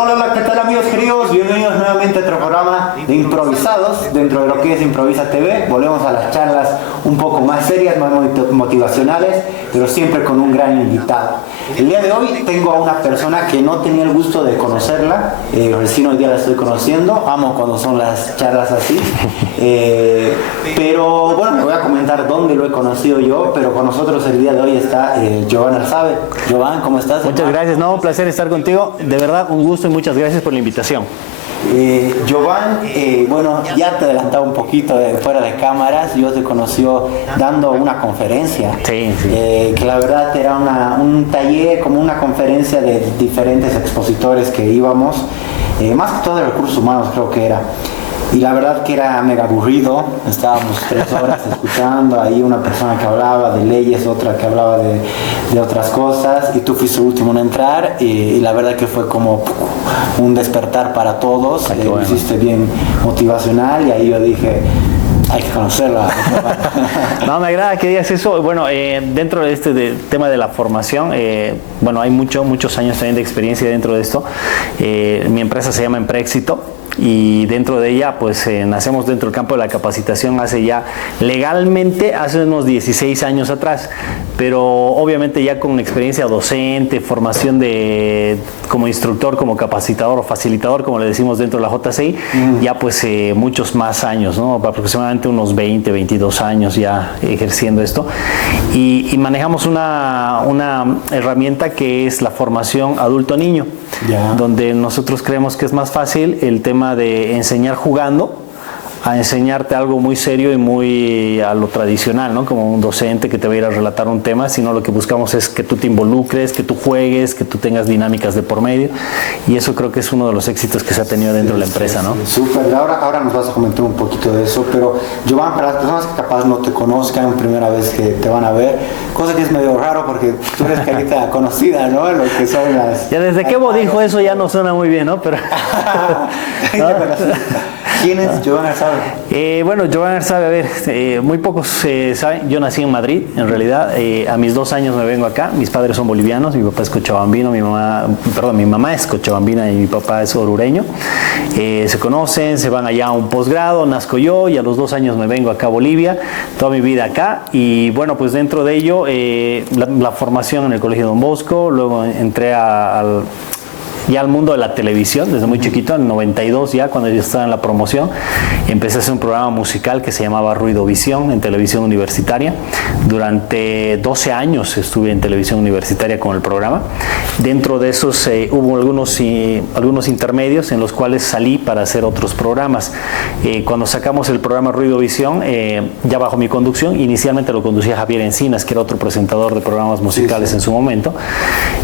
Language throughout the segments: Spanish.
Hola, hola, ¿qué tal amigos queridos? Bienvenidos nuevamente a otro programa de improvisados dentro de lo que es Improvisa TV. Volvemos a las charlas un poco más serias, más motivacionales, pero siempre con un gran invitado. El día de hoy tengo a una persona que no tenía el gusto de conocerla, recién hoy día la estoy conociendo, amo cuando son las charlas así, pero bueno, me voy a comentar dónde lo he conocido yo, pero con nosotros el día de hoy está Giovanni Arzabe. Giovanni, ¿cómo estás? Muchas gracias, no, un placer estar contigo, de verdad un gusto y muchas gracias por la invitación. Giovanni, bueno, ya te adelantaba un poquito fuera de cámaras, yo te conoció dando una conferencia, sí. Que la verdad era un taller, como una conferencia de diferentes expositores que íbamos, más que todo de recursos humanos creo que era. Y la verdad que era mega aburrido, estábamos 3 horas escuchando, ahí una persona que hablaba de leyes, otra que hablaba de otras cosas, y tú fuiste el último en entrar, y la verdad que fue como un despertar para todos, bueno. Hiciste bien motivacional, y ahí yo dije, hay que conocerla. No, me agrada que digas eso. Bueno, dentro de este tema de la formación, bueno, hay muchos años también de experiencia dentro de esto. Mi empresa se llama Empreéxito. Y dentro de ella, pues nacemos dentro del campo de la capacitación legalmente hace unos 16 años atrás, pero obviamente ya con experiencia docente, formación como instructor, como capacitador o facilitador, como le decimos dentro de la JCI, ya pues muchos más años, ¿no? Aproximadamente unos 20, 22 años ya ejerciendo esto. Y manejamos una herramienta que es la formación adulto-niño, donde nosotros creemos que es más fácil el tema de enseñar jugando a enseñarte algo muy serio y muy a lo tradicional, ¿no? Como un docente que te va a ir a relatar un tema, sino lo que buscamos es que tú te involucres, que tú juegues, que tú tengas dinámicas de por medio, y eso creo que es uno de los éxitos que se ha tenido dentro de la empresa, ¿no? Súper, ahora nos vas a comentar un poquito de eso, pero Giovanni, para las personas que capaz no te conozcan, primera vez que te van a ver, cosa que es medio raro porque tú eres carita conocida, ¿no? Lo que son las... Ya desde que Evo dijo eso ya no suena muy bien, ¿no? Pero... ¿no? ¿Quién es Giovanni Arzabe? Bueno, Giovanni Arzabe, a ver, muy pocos saben, yo nací en Madrid, en realidad, a mis 2 años me vengo acá, mis padres son bolivianos, mi papá es cochabambino, mi mamá es cochabambina y mi papá es orureño, se conocen, se van allá a un posgrado, nazco yo y a los 2 años me vengo acá a Bolivia, toda mi vida acá, y bueno, pues dentro de ello, la formación en el Colegio Don Bosco, luego entré ya al mundo de la televisión, desde muy chiquito, en 92 ya, cuando yo estaba en la promoción, empecé a hacer un programa musical que se llamaba Ruidovisión en televisión universitaria. Durante 12 años estuve en televisión universitaria con el programa. Dentro de esos hubo algunos intermedios en los cuales salí para hacer otros programas. Cuando sacamos el programa Ruidovisión, ya bajo mi conducción, inicialmente lo conducía Javier Encinas, que era otro presentador de programas musicales en su momento,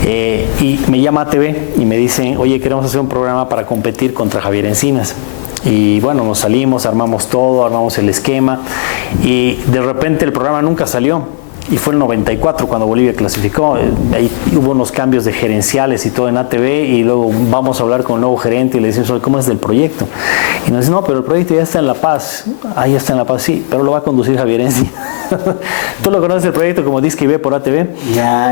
y me llama a TV y me dice: oye, queremos hacer un programa para competir contra Javier Encinas. Y bueno, nos salimos, armamos todo, armamos el esquema, y de repente el programa nunca salió. Y fue el 94 cuando Bolivia clasificó. Ahí hubo unos cambios de gerenciales y todo en ATV, y luego vamos a hablar con el nuevo gerente y le decimos: ¿cómo es del proyecto? Y nos dice: no, pero el proyecto ya está en La Paz. Ah, ya está en La Paz, sí, pero lo va a conducir Javier Encinas. Tú lo conoces, el proyecto como Disque B por ATV,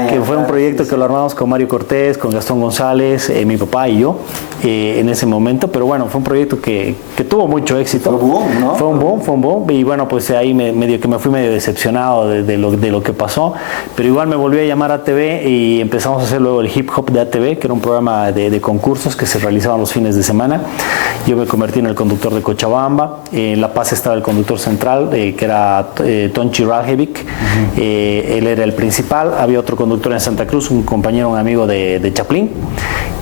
que fue un proyecto que lo armamos con Mario Cortés, con Gastón González, mi papá y yo en ese momento, pero bueno, fue un proyecto que tuvo mucho éxito. Fue un boom, ¿no? Fue un boom, y bueno, pues ahí me fui medio decepcionado de lo que pasó, pero igual me volvió a llamar a ATV y empezamos a hacer luego el Hip Hop de ATV, que era un programa de concursos que se realizaban los fines de semana. Yo me convertí en el conductor de Cochabamba. En La Paz estaba el conductor central, que era Tonchi Raljevic. Él era el principal. Había otro conductor en Santa Cruz, un compañero, un amigo de Chaplin.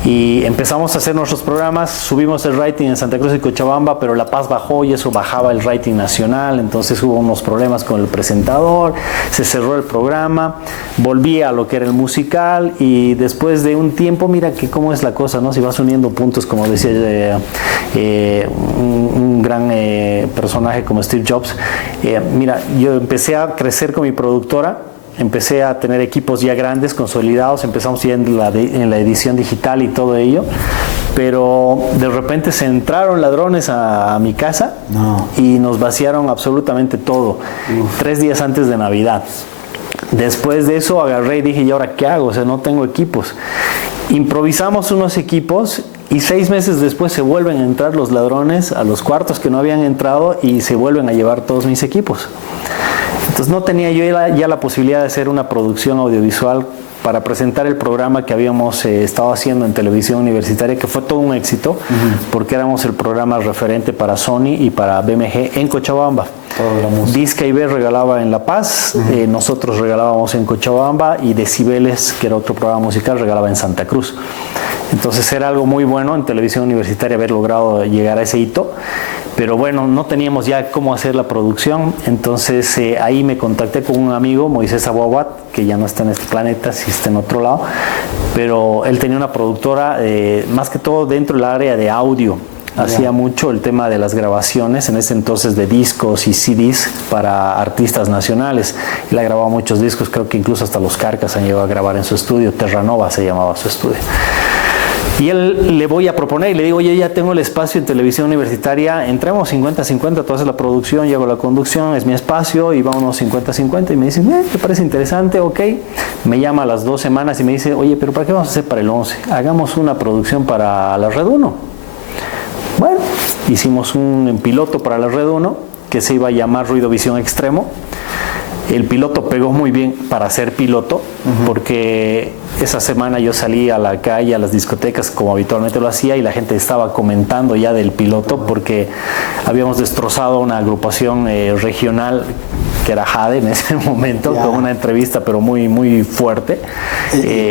Y empezamos a hacer nuestros programas, subimos el rating en Santa Cruz y Cochabamba, pero La Paz bajó y eso bajaba el rating nacional, entonces hubo unos problemas con el presentador, se cerró el programa, volví a lo que era el musical, y después de un tiempo, mira que cómo es la cosa, ¿no? Si vas uniendo puntos, como decía un gran personaje como Steve Jobs, mira, yo empecé a crecer con mi productora, empecé a tener equipos ya grandes, consolidados, empezamos ya en la edición digital y todo ello, pero de repente se entraron ladrones a mi casa y nos vaciaron absolutamente todo. 3 días antes de Navidad. Después de eso agarré y dije: ¿y ahora qué hago? O sea, no tengo equipos. Improvisamos unos equipos Y 6 meses después se vuelven a entrar los ladrones a los cuartos que no habían entrado y se vuelven a llevar todos mis equipos. Entonces no tenía yo ya la posibilidad de hacer una producción audiovisual para presentar el programa que habíamos estado haciendo en televisión universitaria, que fue todo un éxito, porque éramos el programa referente para Sony y para BMG en Cochabamba. Disca IB regalaba en La Paz, nosotros regalábamos en Cochabamba, y Decibeles, que era otro programa musical, regalaba en Santa Cruz. Entonces era algo muy bueno en televisión universitaria haber logrado llegar a ese hito, pero bueno, no teníamos ya cómo hacer la producción. Entonces ahí me contacté con un amigo, Moisés Abuabuat, que ya no está en este planeta, sí está en otro lado, pero él tenía una productora más que todo dentro del área de audio. Hacía mucho el tema de las grabaciones, en ese entonces de discos y CDs para artistas nacionales. Él ha grabado muchos discos, creo que incluso hasta los Carcas han llegado a grabar en su estudio, Terranova se llamaba su estudio. Y él le voy a proponer y le digo, oye, ya tengo el espacio en televisión universitaria, entremos 50-50, tú haces la producción, yo hago la conducción, es mi espacio y vámonos 50-50. Y me dice, ¿te parece interesante? Ok. Me llama a las 2 semanas y me dice, oye, pero ¿para qué vamos a hacer para el 11? Hagamos una producción para la Red 1. Bueno, hicimos un piloto para la Red 1 que se iba a llamar Ruido Visión Extremo. El piloto pegó muy bien para ser piloto, porque esa semana yo salí a la calle, a las discotecas, como habitualmente lo hacía, y la gente estaba comentando ya del piloto, porque habíamos destrozado una agrupación regional que era Jade en ese momento, con una entrevista pero muy, muy fuerte.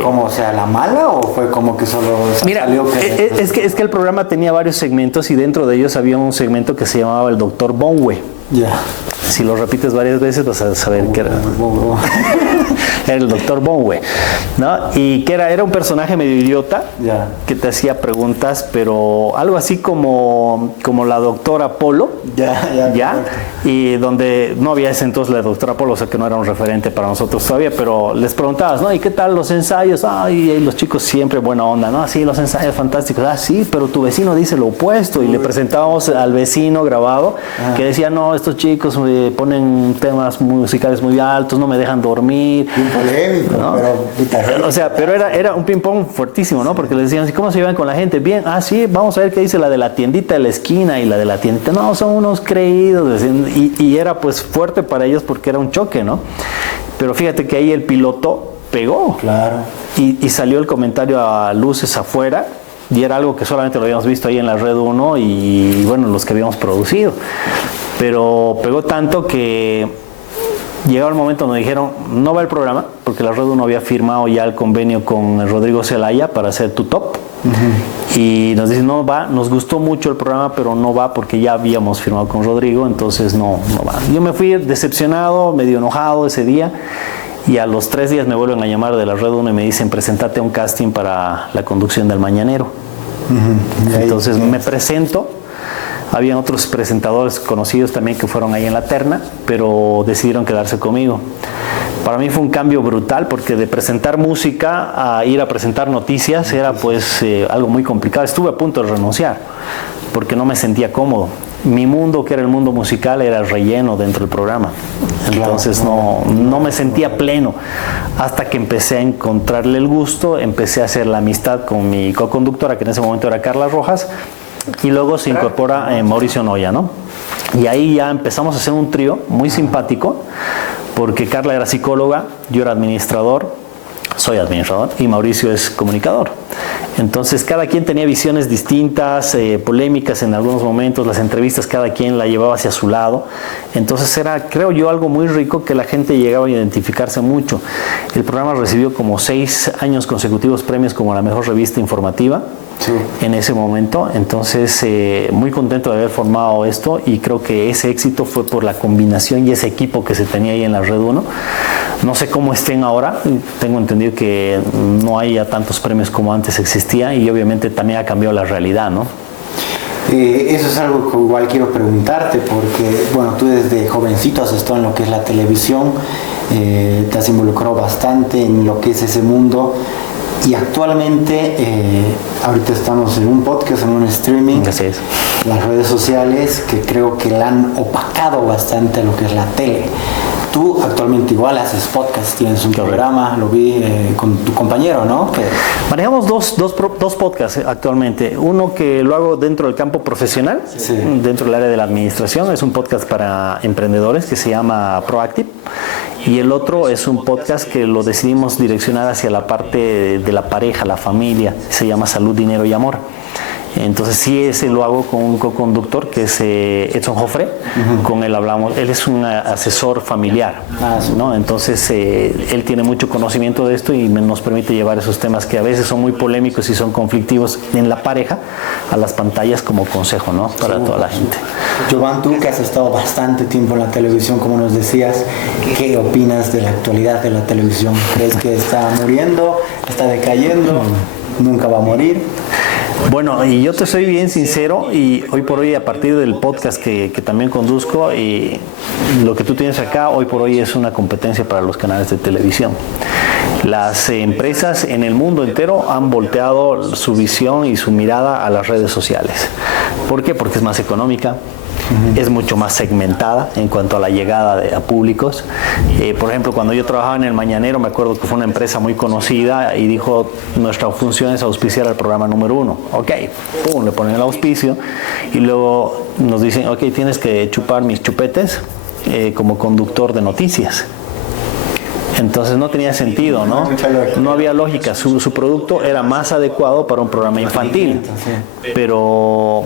¿Cómo, o sea, la mala o fue como que solo salió? Es que el programa tenía varios segmentos y dentro de ellos había un segmento que se llamaba el Dr. Bonwe. Si lo repites varias veces vas a saber que era. Era el Dr. Bonwe, ¿no? Y que era un personaje medio idiota, que te hacía preguntas, pero algo así como la doctora Polo, y donde no había ese entonces la doctora Polo, o sea que no era un referente para nosotros todavía, pero les preguntabas, ¿no? ¿Y qué tal los ensayos? Y los chicos siempre buena onda, ¿no? Sí, los ensayos fantásticos. Sí, pero tu vecino dice lo opuesto, y le presentábamos al vecino grabado, que decía, no, estos chicos ponen temas musicales muy altos, no me dejan dormir. Polémico, ¿no? Pero era un ping-pong fuertísimo, ¿no? Porque les decían, ¿cómo se llevan con la gente? Bien, sí, vamos a ver qué dice la de la tiendita de la esquina y la de la tiendita. No, son unos creídos. Y era pues fuerte para ellos porque era un choque, ¿no? Pero fíjate que ahí el piloto pegó. Claro. Y salió el comentario a luces afuera, y era algo que solamente lo habíamos visto ahí en la Red 1 y bueno, los que habíamos producido. Pero pegó tanto que llegó el momento donde dijeron, no va el programa, porque la Red 1 había firmado ya el convenio con Rodrigo Zelaya para hacer Tu Top. Y nos dicen, no va, nos gustó mucho el programa, pero no va porque ya habíamos firmado con Rodrigo, entonces no va. Yo me fui decepcionado, medio enojado ese día, y a los 3 días me vuelven a llamar de la Red 1 y me dicen, presentate a un casting para la conducción del Mañanero. Entonces me presento. Habían otros presentadores conocidos también que fueron ahí en la terna, pero decidieron quedarse conmigo. Para mí fue un cambio brutal, porque de presentar música a ir a presentar noticias era pues algo muy complicado. Estuve a punto de renunciar porque no me sentía cómodo. Mi mundo, que era el mundo musical, era relleno dentro del programa. Entonces no me sentía pleno. Hasta que empecé a encontrarle el gusto, empecé a hacer la amistad con mi coconductora, que en ese momento era Carla Rojas, y luego se incorpora Mauricio Noya, ¿no? Y ahí ya empezamos a hacer un trío muy simpático, porque Carla era psicóloga, yo era soy administrador, y Mauricio es comunicador. Entonces cada quien tenía visiones distintas, polémicas en algunos momentos, las entrevistas cada quien la llevaba hacia su lado. Entonces era, creo yo, algo muy rico que la gente llegaba a identificarse mucho. El programa recibió como 6 años consecutivos premios como la mejor revista informativa. En ese momento, entonces muy contento de haber formado esto, y creo que ese éxito fue por la combinación y ese equipo que se tenía ahí en la Red 1. No sé cómo estén ahora, tengo entendido que no hay ya tantos premios como antes existía, y obviamente también ha cambiado la realidad, ¿no? Eso es algo que igual quiero preguntarte, porque bueno, tú desde jovencito has estado en lo que es la televisión, te has involucrado bastante en lo que es ese mundo. Y actualmente, ahorita estamos en un podcast, en un streaming, así es. Las redes sociales, que creo que la han opacado bastante a lo que es la tele. Tú actualmente igual haces podcast, tienes un programa, lo vi con tu compañero, ¿no? Manejamos dos podcasts actualmente. Uno que lo hago dentro del campo profesional, dentro del área de la administración. Es un podcast para emprendedores que se llama Proactive. Y el otro es un podcast que lo decidimos direccionar hacia la parte de la pareja, la familia. Se llama Salud, Dinero y Amor. Entonces sí, ese lo hago con un co-conductor que es Edson Joffre. Con él hablamos, él es un asesor familiar, ¿no? Entonces él tiene mucho conocimiento de esto y nos permite llevar esos temas que a veces son muy polémicos y son conflictivos en la pareja a las pantallas como consejo, ¿no? Para toda la gente. Jovan, tú que has estado bastante tiempo en la televisión, como nos decías, ¿qué opinas de la actualidad de la televisión? ¿Crees que está muriendo, está decayendo, nunca va a morir? Bueno, y yo te soy bien sincero, y hoy por hoy, a partir del podcast que también conduzco, y lo que tú tienes acá, hoy por hoy es una competencia para los canales de televisión. Las empresas en el mundo entero han volteado su visión y su mirada a las redes sociales. ¿Por qué? Porque es más económica. Es mucho más segmentada en cuanto a la llegada a públicos. Por ejemplo, cuando yo trabajaba en El Mañanero, me acuerdo que fue una empresa muy conocida y dijo, nuestra función es auspiciar al programa número 1. Ok, pum, le ponen el auspicio y luego nos dicen, ok, tienes que chupar mis chupetes como conductor de noticias. Entonces no tenía sentido, ¿no? No había lógica. Su producto era más adecuado para un programa infantil, pero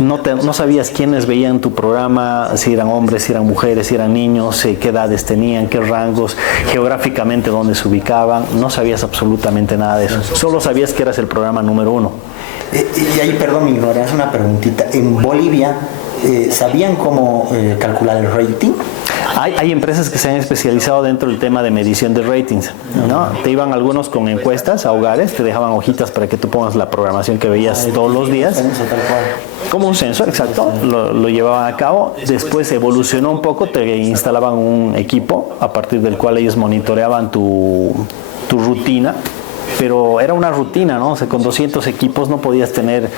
no sabías quiénes veían tu programa, si eran hombres, si eran mujeres, si eran niños, qué edades tenían, qué rangos, geográficamente dónde se ubicaban. No sabías absolutamente nada de eso. Solo sabías que eras el programa número 1. Y ahí, perdón mi ignorancia, una preguntita. En Bolivia, ¿sabían cómo calcular el rating? Hay empresas que se han especializado dentro del tema de medición de ratings, ¿no? Te iban algunos con encuestas a hogares, te dejaban hojitas para que tú pongas la programación que veías todos los días. Como un censo, exacto, lo llevaban a cabo. Después evolucionó un poco, te instalaban un equipo a partir del cual ellos monitoreaban tu rutina. Pero era una rutina, ¿no? O sea, con 200 equipos no podías tener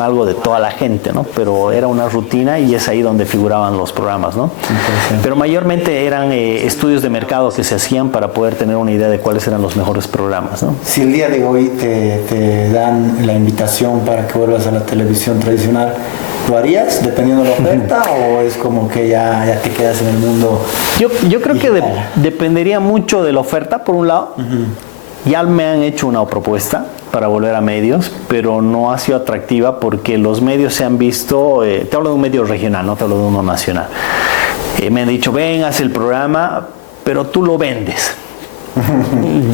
algo de toda la gente, ¿no? Pero era una rutina y es ahí donde figuraban los programas, ¿no? Pero mayormente eran estudios de mercado que se hacían para poder tener una idea de cuáles eran los mejores programas, ¿no? Si el día de hoy te dan la invitación para que vuelvas a la televisión tradicional, ¿lo harías dependiendo de la oferta o es como que ya te quedas en el mundo? Yo creo que dependería mucho de la oferta, por un lado. Ya me han hecho una propuesta para volver a medios, pero no ha sido atractiva porque los medios se han visto, te hablo de un medio regional, no te hablo de uno nacional. Me han dicho, ven, haz el programa, pero tú lo vendes.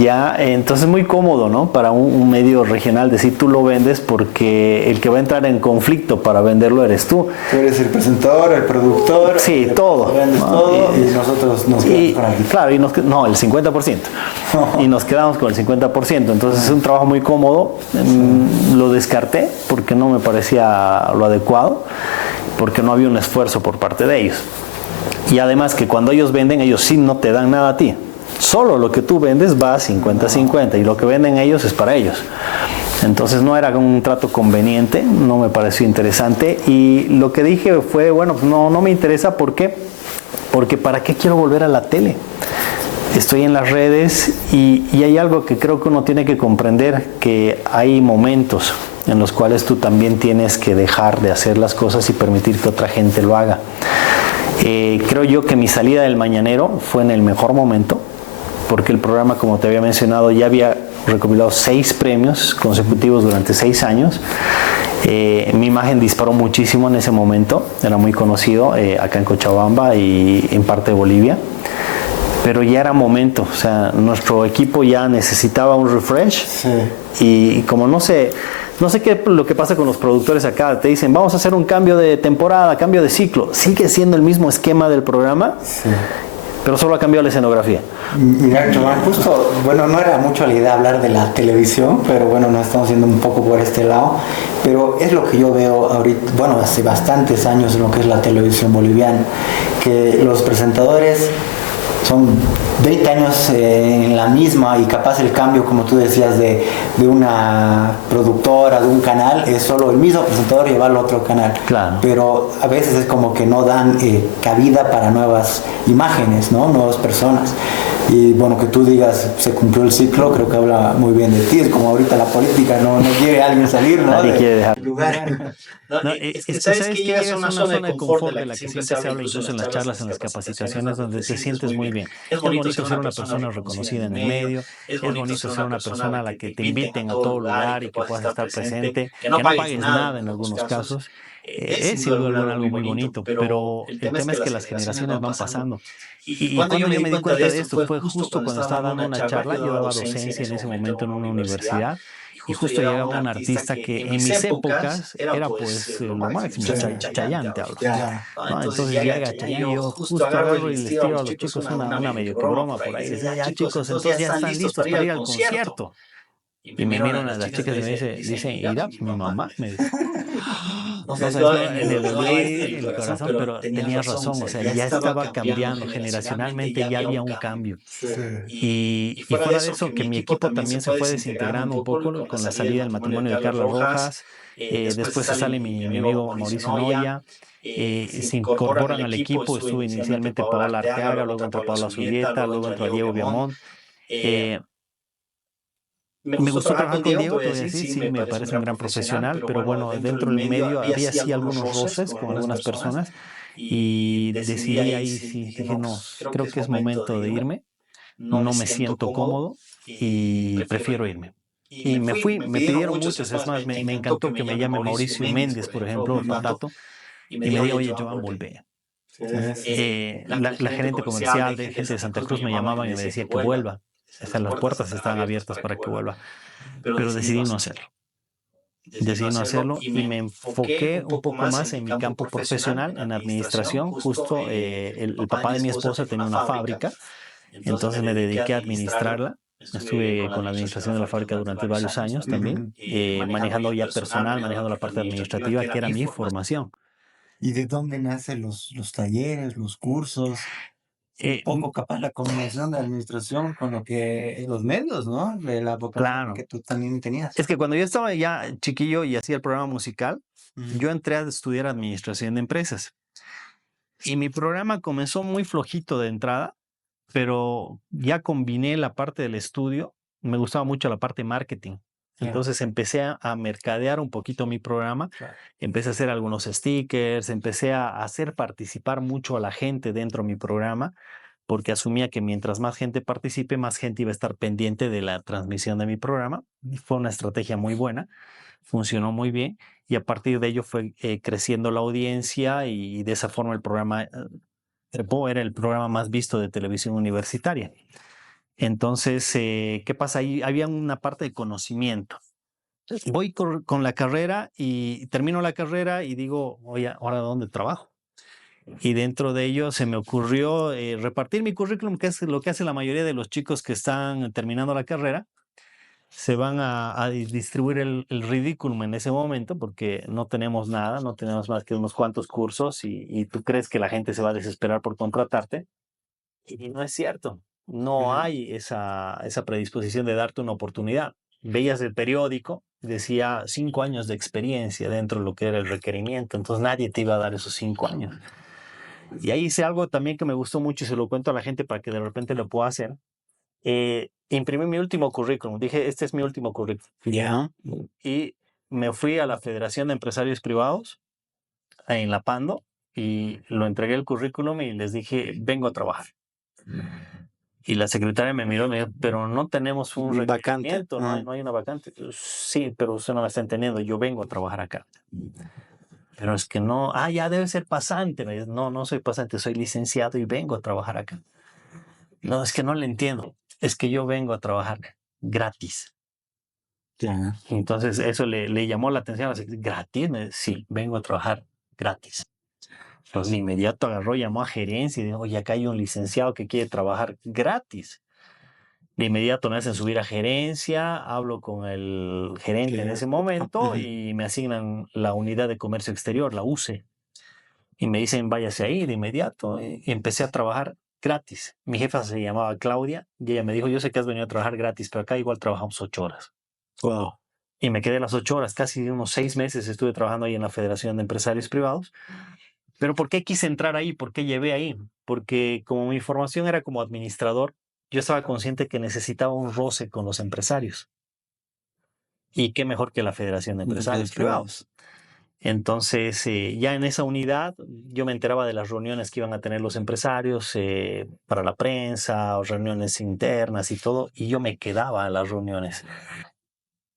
Ya, entonces es muy cómodo, ¿no? Para un medio regional decir tú lo vendes, porque el que va a entrar en conflicto para venderlo eres tú. Tú eres el presentador, el productor. Sí, todo. Vendes todo y nosotros nos quedamos con el... Claro, el 50%. Y nos quedamos con el 50%. Entonces es un trabajo muy cómodo. Lo descarté porque no me parecía lo adecuado, porque no había un esfuerzo por parte de ellos. Y además que cuando ellos venden, ellos sí no te dan nada a ti. Solo lo que tú vendes va a 50-50 y lo que venden ellos es para ellos. Entonces no era un trato conveniente, no me pareció interesante y lo que dije fue, bueno, pues no me interesa. ¿Por qué? Porque ¿para qué quiero volver a la tele? Estoy en las redes y hay algo que creo que uno tiene que comprender, que hay momentos en los cuales tú también tienes que dejar de hacer las cosas y permitir que otra gente lo haga. Creo yo que mi salida del Mañanero fue en el mejor momento, porque el programa, como te había mencionado, ya había recopilado 6 premios consecutivos durante 6 años. Mi imagen disparó muchísimo en ese momento, era muy conocido acá en Cochabamba y en parte de Bolivia, pero ya era momento, o sea, nuestro equipo ya necesitaba un refresh. Sí. Y como no sé qué es lo que pasa con los productores acá, te dicen vamos a hacer un cambio de temporada, cambio de ciclo, sigue siendo el mismo esquema del programa. Sí. Pero solo ha cambiado la escenografía. Mira, Jovan, justo, bueno, no era mucho la idea hablar de la televisión, pero bueno, nos estamos yendo un poco por este lado, pero es lo que yo veo ahorita, bueno, hace bastantes años en lo que es la televisión boliviana, que los presentadores son 20 años en la misma, y capaz el cambio, como tú decías, de una productora, de un canal, es solo el mismo presentador llevarlo a otro canal. Claro. Pero a veces es como que no dan cabida para nuevas imágenes, ¿no? Nuevas personas. Y bueno, que tú digas, se cumplió el ciclo, creo que habla muy bien de ti. Es como ahorita la política, no quiere alguien salir, ¿no? Nadie quiere dejar. Lugar. Es que sabes que llegas a una zona de confort de la que siempre se habla, incluso en las charlas, en las capacitaciones, donde te sientes muy bien. Es bonito ser una persona reconocida en el medio, es bonito ser una persona a la que te inviten a todo lugar y que puedas estar presente, que no pagues nada en algunos casos. Es sin duda alguna algo muy bonito, pero el tema es que las generaciones van pasando. Y cuando yo me di cuenta de esto fue justo cuando estaba dando una charla. Yo daba docencia en ese momento en una universidad, y justo llegaba un artista que en mis épocas era pues lo máximo, Chayanne te hablo. ¿No? Entonces llega Chayanne y yo justo agarro y les tiro a los chicos una medio que broma por ahí. Decía, ya chicos, entonces ya están listos para ir al concierto. Y me miran a las chicas y me dice, mira, mi mamá me dice. Entonces, le dolió ahí el corazón, pero tenía razón, o sea, ya estaba cambiando, generacionalmente ya había un cambio. Y fuera de eso, que mi equipo también se fue desintegrando un poco con la salida del matrimonio de Carlos Rojas. Después se sale mi amigo Mauricio Noya. Se incorporan al equipo, estuvo inicialmente Paola Arteaga, luego entró Paola Zubieta, luego entró Diego Viamont. Me gustó trabajar con Diego, te voy a decir, sí, me parece un gran profesional, pero bueno, dentro del medio había sí algunos roces con algunas personas, y decidí ahí, sí, dije, no, creo que es momento de irme, no me siento cómodo y prefiero irme. Y me fui, me pidieron muchos, es más, me encantó que me llame Mauricio Méndez, por ejemplo, Tato, y me diga, oye, Joan, volvé. La gerente comercial de gente de Santa Cruz me llamaban y me decía que vuelva. O sea, las puertas están abiertas para que vuelva. Pero decidí no hacerlo. Decidí no hacerlo y me enfoqué un poco más en mi campo profesional, en administración. Justo el papá de mi esposa tenía una fábrica, entonces me dediqué a administrarla. Estuve con la administración de la fábrica durante varios años también, manejando ya personal, manejando la parte administrativa, que era mi formación. ¿Y de dónde nacen los talleres, los cursos? Un poco capaz la combinación de administración con lo que los medios, ¿no? De la vocación Claro. que tú también tenías. Es que cuando yo estaba ya chiquillo y hacía el programa musical, yo entré a estudiar administración de empresas. Y mi programa comenzó muy flojito de entrada, pero ya combiné la parte del estudio. Me gustaba mucho la parte marketing. Entonces empecé a mercadear un poquito mi programa, empecé a hacer algunos stickers, empecé a hacer participar mucho a la gente dentro de mi programa, porque asumía que mientras más gente participe, más gente iba a estar pendiente de la transmisión de mi programa. Y fue una estrategia muy buena, funcionó muy bien, y a partir de ello fue creciendo la audiencia, y de esa forma el programa trepó, era el programa más visto de televisión universitaria. Entonces, ¿qué pasa ahí? Había una parte de conocimiento. Voy con la carrera y termino la carrera y digo, oye, ¿ahora dónde trabajo? Y dentro de ello se me ocurrió repartir mi currículum, que es lo que hace la mayoría de los chicos que están terminando la carrera. Se van a distribuir el ridículum en ese momento, porque no tenemos nada, no tenemos más que unos cuantos cursos, y tú crees que la gente se va a desesperar por contratarte. Y no es cierto. No hay esa predisposición de darte una oportunidad. Veías el periódico, decía 5 años de experiencia dentro de lo que era el requerimiento, entonces nadie te iba a dar esos 5 años. Y ahí hice algo también que me gustó mucho y se lo cuento a la gente para que de repente lo pueda hacer. Imprimí mi último currículum, dije, este es mi último currículum. Ya. Y me fui a la Federación de Empresarios Privados, en La Pando, y lo entregué el currículum y les dije, vengo a trabajar. Y la secretaria me miró y me dijo, pero no tenemos un requerimiento, no hay una vacante. Sí, pero usted no me está entendiendo, yo vengo a trabajar acá. Pero es que no, ya debe ser pasante. Me dice, no soy pasante, soy licenciado y vengo a trabajar acá. No, es que no le entiendo, es que yo vengo a trabajar gratis. Ya. Entonces eso le llamó la atención a la secretaria. ¿Gratis? Sí, vengo a trabajar gratis. Pues de inmediato agarró, llamó a gerencia y dijo, oye, acá hay un licenciado que quiere trabajar gratis. De inmediato me hacen subir a gerencia, hablo con el gerente en ese momento y me asignan la unidad de comercio exterior, la UCE. Y me dicen, váyase ahí de inmediato. Y empecé a trabajar gratis. Mi jefa se llamaba Claudia y ella me dijo, yo sé que has venido a trabajar gratis, pero acá igual trabajamos 8 horas. Wow. Y me quedé las 8 horas, casi unos 6 meses estuve trabajando ahí en la Federación de Empresarios Privados. Pero ¿por qué quise entrar ahí? ¿Por qué llevé ahí? Porque como mi formación era como administrador, yo estaba consciente que necesitaba un roce con los empresarios. Y qué mejor que la Federación de Empresarios Privados. Entonces, ya en esa unidad, yo me enteraba de las reuniones que iban a tener los empresarios para la prensa, o reuniones internas y todo, y yo me quedaba a las reuniones.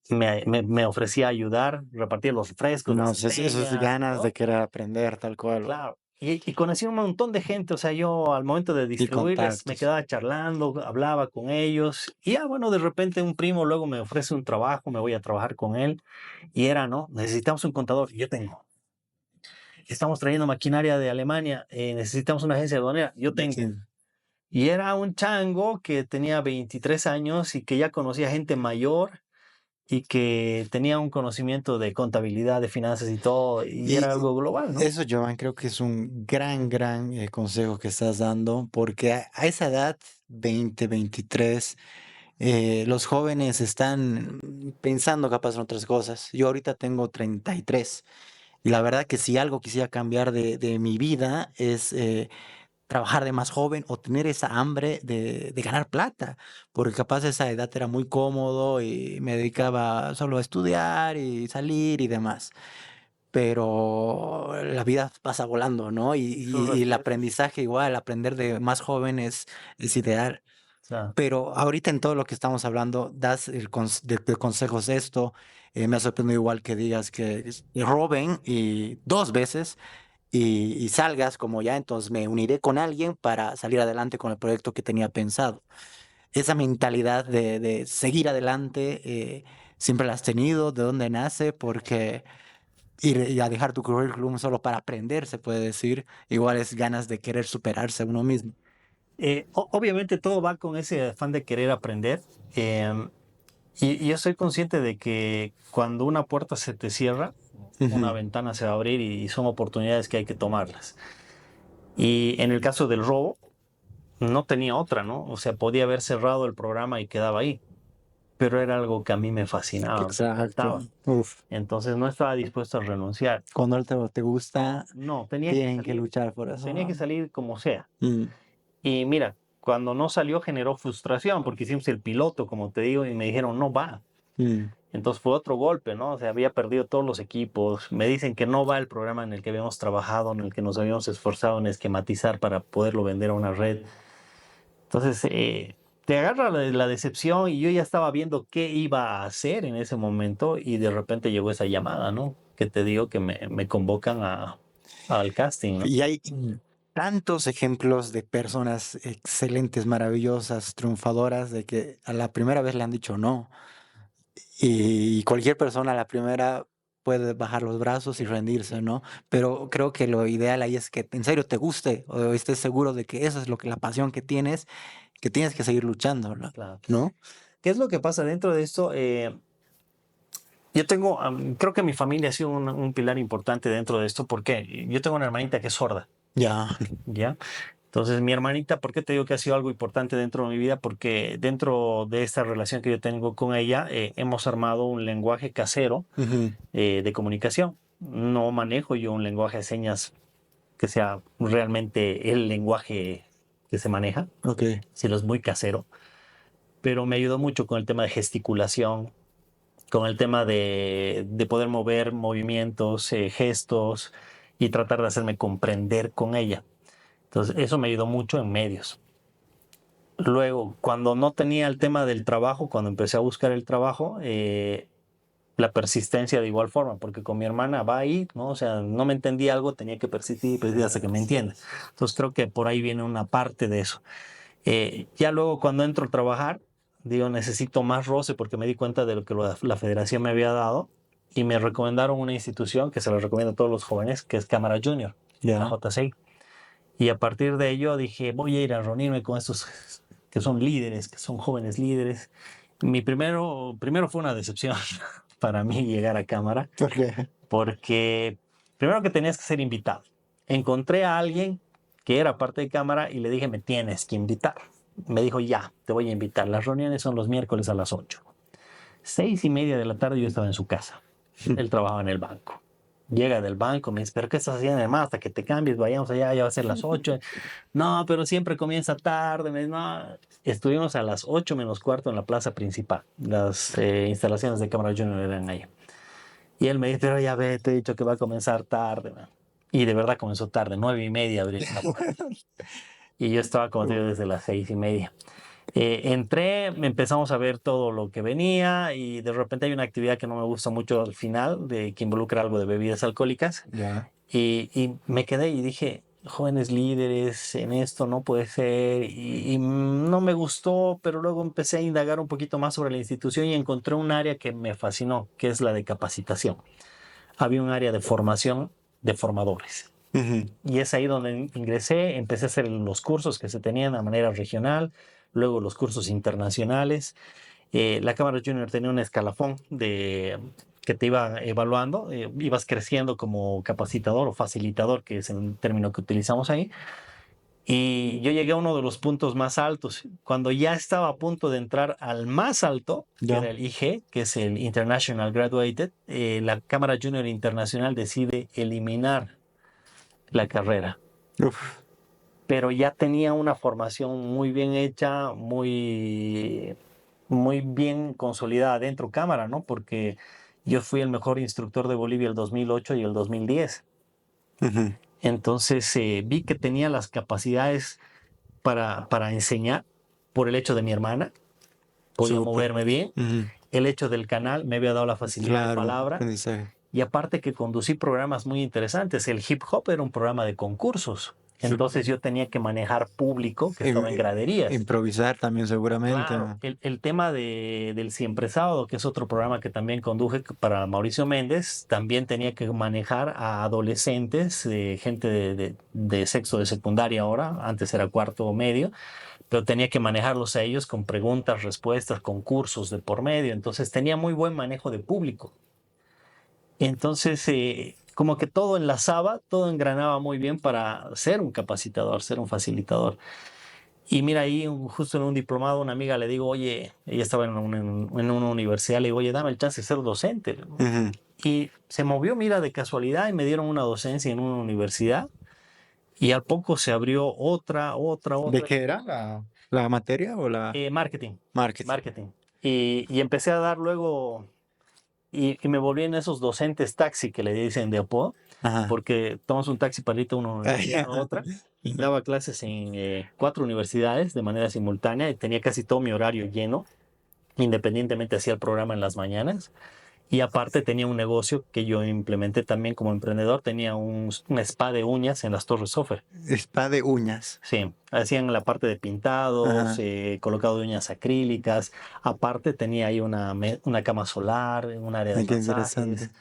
Me ofrecía ayudar, repartir los frescos. No, las esas estrellas, ganas ¿no? de querer aprender, tal cual. Claro. Y conocí un montón de gente, o sea, yo al momento de distribuirles me contactos. quedaba charlando, hablaba con ellos, y ya bueno, de repente un primo luego me ofrece un trabajo, me voy a trabajar con él, y era, ¿no? Necesitamos un contador, yo tengo. Estamos trayendo maquinaria de Alemania, necesitamos una agencia aduanera, yo tengo. Sí. Y era un chango que tenía 23 años y que ya conocía gente mayor y que tenía un conocimiento de contabilidad, de finanzas y todo, y era algo global, ¿no? Eso, Joan, creo que es un gran consejo que estás dando, porque a esa edad, 20, 23, los jóvenes están pensando capaz en otras cosas. Yo ahorita tengo 33 y la verdad que si algo quisiera cambiar de mi vida es trabajar de más joven o tener esa hambre de ganar plata, porque capaz a esa edad era muy cómodo y me dedicaba solo a estudiar y salir y demás. Pero la vida pasa volando, ¿no? Y el aprendizaje igual, aprender de más jóvenes es ideal. O sea, Pero ahorita en todo lo que estamos hablando, das de consejos esto. Me ha sorprendido igual que digas que roben y 2 veces y salgas como ya, entonces me uniré con alguien para salir adelante con el proyecto que tenía pensado. Esa mentalidad de seguir adelante, siempre la has tenido, ¿de dónde nace? Porque ir y a dejar tu currículum solo para aprender, se puede decir, igual es ganas de querer superarse a uno mismo. obviamente todo va con ese afán de querer aprender. Y yo soy consciente de que cuando una puerta se te cierra, una ventana se va a abrir y son oportunidades que hay que tomarlas. Y en el caso del robo, no tenía otra, ¿no? O sea, podía haber cerrado el programa y quedaba ahí, pero era algo que a mí me fascinaba, me Exacto. encantaba. Uf. Entonces no estaba dispuesto a renunciar. Cuando algo te gusta, No, tenía que tienen que salir, luchar por eso. tenía que salir como sea. Mm, Y mira, cuando no salió generó frustración porque hicimos el piloto, como te digo, y me dijeron, no va. mm. Entonces fue otro golpe, ¿no? O sea, había perdido todos los equipos. Me dicen que no va el programa en el que habíamos trabajado, en el que nos habíamos esforzado en esquematizar para poderlo vender a una red. Entonces, te agarra la decepción y yo ya estaba viendo qué iba a hacer en ese momento y de repente llegó esa llamada, ¿no? Que te digo que me convocan al casting, ¿no? Y hay tantos ejemplos de personas excelentes, maravillosas, triunfadoras, de que a la primera vez le han dicho no. Y cualquier persona a la primera puede bajar los brazos y rendirse, ¿no? Pero creo que lo ideal ahí es que en serio te guste o estés seguro de que eso es lo que la pasión que tienes que seguir luchando, ¿no? Claro. ¿No? ¿Qué es lo que pasa dentro de esto? Yo tengo, creo que mi familia ha sido un pilar importante dentro de esto porque yo tengo una hermanita que es sorda, Ya. ¿ya? Entonces, mi hermanita, ¿por qué te digo que ha sido algo importante dentro de mi vida? Porque dentro de esta relación que yo tengo con ella, hemos armado un lenguaje casero Ujú. de comunicación. No manejo yo un lenguaje de señas que sea realmente el lenguaje que se maneja, Ok. sino es muy casero, pero me ayudó mucho con el tema de gesticulación, con el tema de poder mover movimientos, gestos y tratar de hacerme comprender con ella. Entonces, eso me ayudó mucho en medios. Luego, cuando no tenía el tema del trabajo, cuando empecé a buscar el trabajo, la persistencia de igual forma, porque con mi hermana va ahí, ¿no? O sea, no me entendía algo, tenía que persistir y persistir hasta que me entienda. Entonces, creo que por ahí viene una parte de eso. Ya luego, cuando entro a trabajar, digo, necesito más roce porque me di cuenta de lo que la federación me había dado y me recomendaron una institución que se la recomiendo a todos los jóvenes, que es Cámara Junior, la Ya. JCI. Y a partir de ello dije, voy a ir a reunirme con estos que son líderes, que son jóvenes líderes. Mi primero fue una decepción para mí llegar a cámara, ¿Por qué? porque primero que tenías que ser invitado. Encontré a alguien que era parte de cámara, y le dije, me tienes que invitar. Me dijo, ya, te voy a invitar. Las reuniones son los miércoles a las 8. 6:30 de la tarde yo estaba en su casa. Él trabajaba en el banco. Llega del banco, me dice, ¿pero qué estás haciendo, hermano? Hasta que te cambies, vayamos allá, ya va a ser las 8. No, pero siempre comienza tarde. No. Estuvimos a las 8:45 en la plaza principal. Las instalaciones de Cámara Junior eran ahí. Y él me dice, pero ya ve, te he dicho que va a comenzar tarde, man. Y de verdad comenzó tarde, 9:30 abrí la puerta. Y yo estaba, como te digo, desde las 6:30. Entré, empezamos a ver todo lo que venía, y de repente hay una actividad que no me gusta mucho al final, que involucra algo de bebidas alcohólicas. Ya. Y me quedé y dije, jóvenes líderes en esto no puede ser, y no me gustó, pero luego empecé a indagar un poquito más sobre la institución y encontré un área que me fascinó, que es la de capacitación. Había un área de formación de formadores. Y es ahí donde ingresé, empecé a hacer los cursos que se tenían de manera regional, luego los cursos internacionales. La Cámara Junior tenía un escalafón que te iba evaluando, ibas creciendo como capacitador o facilitador, que es el término que utilizamos ahí. Y yo llegué a uno de los puntos más altos. Cuando ya estaba a punto de entrar al más alto, que Ya. era el IG, que es el International Graduated, la Cámara Junior Internacional decide eliminar la carrera. Uf. Pero ya tenía una formación muy bien hecha, muy bien consolidada dentro cámara, ¿no? Porque yo fui el mejor instructor de Bolivia el 2008 y el 2010. Entonces vi que tenía las capacidades para enseñar, por el hecho de mi hermana, podía moverme bien. El hecho del canal me había dado la facilidad de palabra. Y aparte que conducí programas muy interesantes. El hip hop era un programa de concursos. Entonces yo tenía que manejar público que estaba en graderías. Improvisar también seguramente. Claro, el tema del Siempre Sábado, que es otro programa que también conduje para Mauricio Méndez, también tenía que manejar a adolescentes, gente de sexto de secundaria ahora, antes era cuarto o medio, pero tenía que manejarlos a ellos con preguntas, respuestas, concursos de por medio. Entonces tenía muy buen manejo de público. Entonces, como que todo enlazaba, todo engranaba muy bien para ser un capacitador, ser un facilitador. Y mira, ahí justo en un diplomado, una amiga le digo, oye, ella estaba en una universidad, le digo, oye, dame el chance de ser docente. Y se movió, mira, de casualidad, y me dieron una docencia en una universidad. Y al poco se abrió otra. ¿De qué era la materia o la...? Marketing. Marketing. Y empecé a dar luego... Y me volví en esos docentes taxi que le dicen de apodo, porque tomas un taxi para irte a una universidad a otra. Daba clases en 4 universidades de manera simultánea y tenía casi todo mi horario lleno. Independientemente hacía el programa en las mañanas. Y aparte tenía un negocio que yo implementé también como emprendedor. Tenía un spa de uñas en las Torres Sofer. Spa de uñas. Sí, hacían la parte de pintados, colocado de uñas acrílicas. Aparte tenía ahí una cama solar, un área de masajes.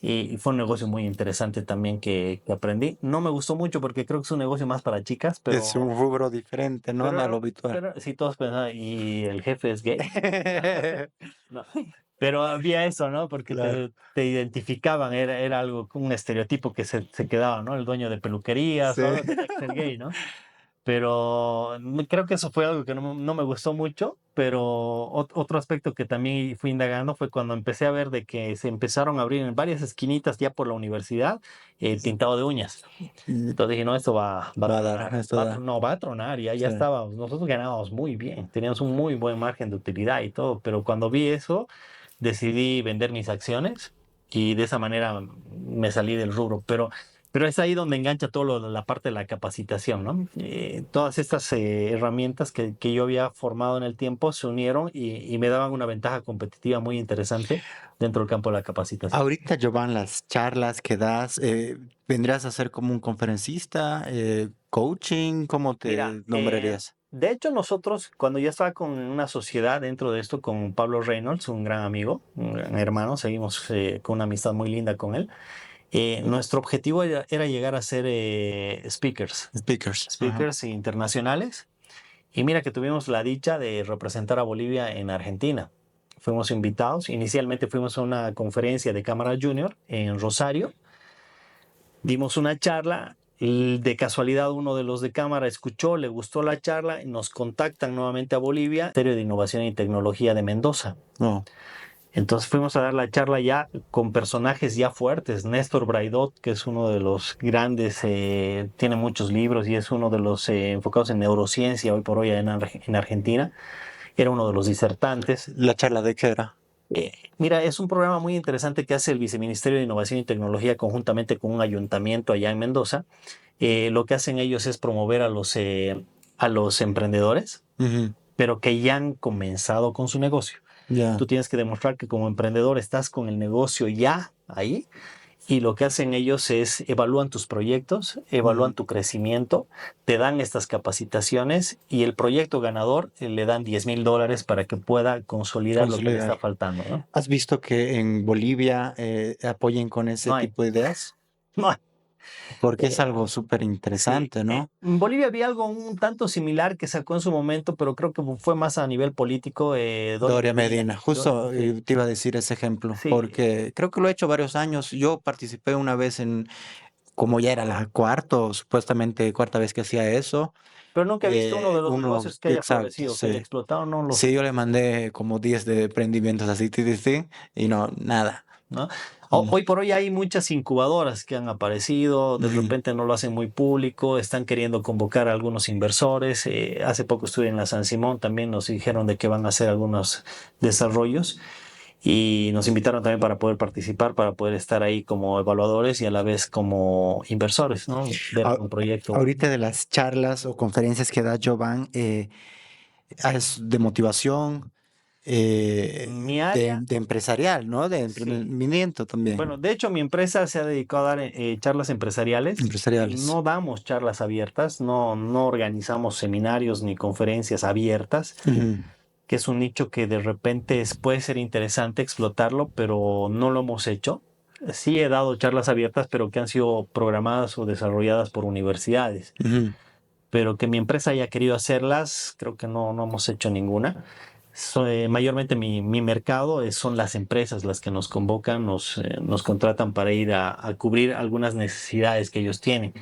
Y fue un negocio muy interesante también que aprendí. No me gustó mucho porque creo que es un negocio más para chicas, pero... Es un rubro diferente, ¿no? A lo habitual. Pero sí, todos pensaban, ¿y el jefe es gay? No. Pero había eso, ¿no? Porque Claro. te identificaban, era algo, un estereotipo que se quedaba, ¿no? El dueño de peluquerías, todo tenía que ser gay, ¿no? Pero creo que eso fue algo que no me gustó mucho, pero otro aspecto que también fui indagando fue cuando empecé a ver de que se empezaron a abrir en varias esquinitas ya por la universidad el pintado de uñas. Entonces dije, no, esto va a tronar. No, va a tronar, ya estábamos, nosotros ganábamos muy bien, teníamos un muy buen margen de utilidad y todo, pero cuando vi eso, decidí vender mis acciones y de esa manera me salí del rubro, pero es ahí donde engancha todo la parte de la capacitación, ¿no? Todas estas herramientas que yo había formado en el tiempo se unieron y me daban una ventaja competitiva muy interesante dentro del campo de la capacitación. Ahorita, Jovan, las charlas que das, ¿vendrías a ser como un conferencista, coaching? ¿Cómo te nombrarías? De hecho, nosotros, cuando ya estaba con una sociedad dentro de esto, con Pablo Reynolds, un gran amigo, un gran hermano, seguimos con una amistad muy linda con él. Nuestro objetivo era llegar a ser speakers internacionales. Y mira que tuvimos la dicha de representar a Bolivia en Argentina. Fuimos invitados. Inicialmente fuimos a una conferencia de Cámara Junior en Rosario. Dimos una charla De casualidad uno de los de cámara escuchó, le gustó la charla y nos contactan nuevamente a Bolivia, Ministerio de Innovación y Tecnología de Mendoza. Oh, Entonces fuimos a dar la charla ya con personajes ya fuertes. Néstor Braidot, que es uno de los grandes, tiene muchos libros y es uno de los enfocados en neurociencia hoy por hoy en Argentina. Era uno de los disertantes. ¿la charla de qué era? Mira, es un programa muy interesante que hace el Viceministerio de Innovación y Tecnología conjuntamente con un ayuntamiento allá en Mendoza. Lo que hacen ellos es promover a los emprendedores, Ujú, pero que ya han comenzado con su negocio. ya. Tú tienes que demostrar que como emprendedor estás con el negocio ya ahí, y lo que hacen ellos es evalúan tus proyectos, evalúan Ujú. tu crecimiento, te dan estas capacitaciones y el proyecto ganador le dan $10,000 para que pueda consolidar lo que le está Consolidar. faltando, ¿no? ¿Has visto que en Bolivia apoyen con ese No hay. tipo de ideas? No hay. Porque es Eh, algo súper sí. interesante, ¿no? En Bolivia había algo un tanto similar que sacó en su momento, pero creo que fue más a nivel político. Doria Doria Medina. Medina, justo Sí, te iba a decir ese ejemplo, sí, porque creo que lo he hecho varios años. Yo participé una vez como ya era la supuestamente cuarta vez que hacía eso. pero nunca he visto uno de los negocios que haya Exacto, florecido, que haya sí. explotado, no lo Sí, sé, yo le mandé como 10 de emprendimientos así, y no, nada. ¿no? Mm, Hoy por hoy hay muchas incubadoras que han aparecido, de ujú, repente no lo hacen muy público, están queriendo convocar a algunos inversores. Hace poco estuve en la San Simón, también nos dijeron de que van a hacer algunos desarrollos y nos invitaron también para poder participar, para poder estar ahí como evaluadores y a la vez como inversores, ¿no? Ver A- un proyecto. Ahorita de las charlas o conferencias que da Jovan, es de motivación, Mi área, de empresarial, ¿no? De sí. emprendimiento también, Bueno, de hecho, mi empresa se ha dedicado a dar charlas empresariales. empresariales. No damos charlas abiertas, no organizamos seminarios ni conferencias abiertas, Ujú, que es un nicho que de repente puede ser interesante explotarlo, pero no lo hemos hecho. Sí he dado charlas abiertas, pero que han sido programadas o desarrolladas por universidades. ujú, Pero que mi empresa haya querido hacerlas, creo que no hemos hecho ninguna. Mayormente mi mercado son las empresas las que nos convocan, nos contratan para ir a cubrir algunas necesidades que ellos tienen.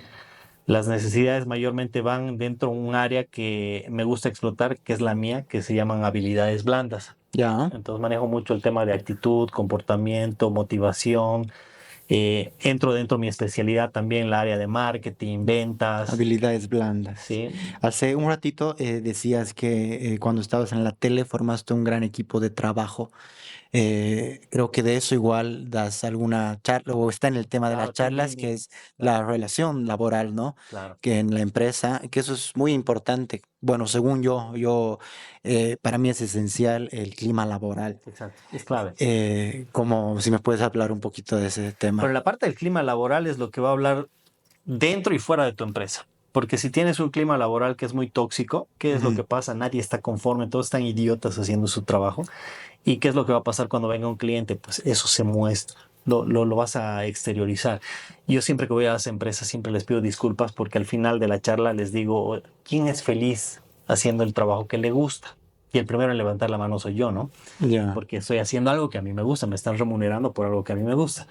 Las necesidades mayormente van dentro de un área que me gusta explotar, que es la mía, que se llaman habilidades blandas. ya, Entonces manejo mucho el tema de actitud, comportamiento, motivación. Entro dentro de mi especialidad también el área de marketing, ventas. habilidades blandas. Sí, Hace un ratito decías que cuando estabas en la tele formaste un gran equipo de trabajo. Creo que de eso igual das alguna charla, o está en el tema de las claro, sí, charlas, que es claro, la relación laboral, ¿no? claro. Que en la empresa, que eso es muy importante. Bueno, según para mí es esencial el clima laboral. Exacto, es clave. Como si me puedes hablar un poquito de ese Pero tema. la parte del clima laboral es lo que va a hablar dentro y fuera de tu empresa. Porque si tienes un clima laboral que es muy tóxico, ¿qué es lo Ujú, que pasa? Nadie está conforme, todos están idiotas haciendo su trabajo. ¿Y qué es lo que va a pasar cuando venga un cliente? Pues eso se muestra, lo vas a exteriorizar. Yo siempre que voy a las empresas siempre les pido disculpas porque al final de la charla les digo, ¿quién es feliz haciendo el trabajo que le gusta? Y el primero en levantar la mano soy yo, ¿no? ya, Porque estoy haciendo algo que a mí me gusta, me están remunerando por algo que a mí me gusta.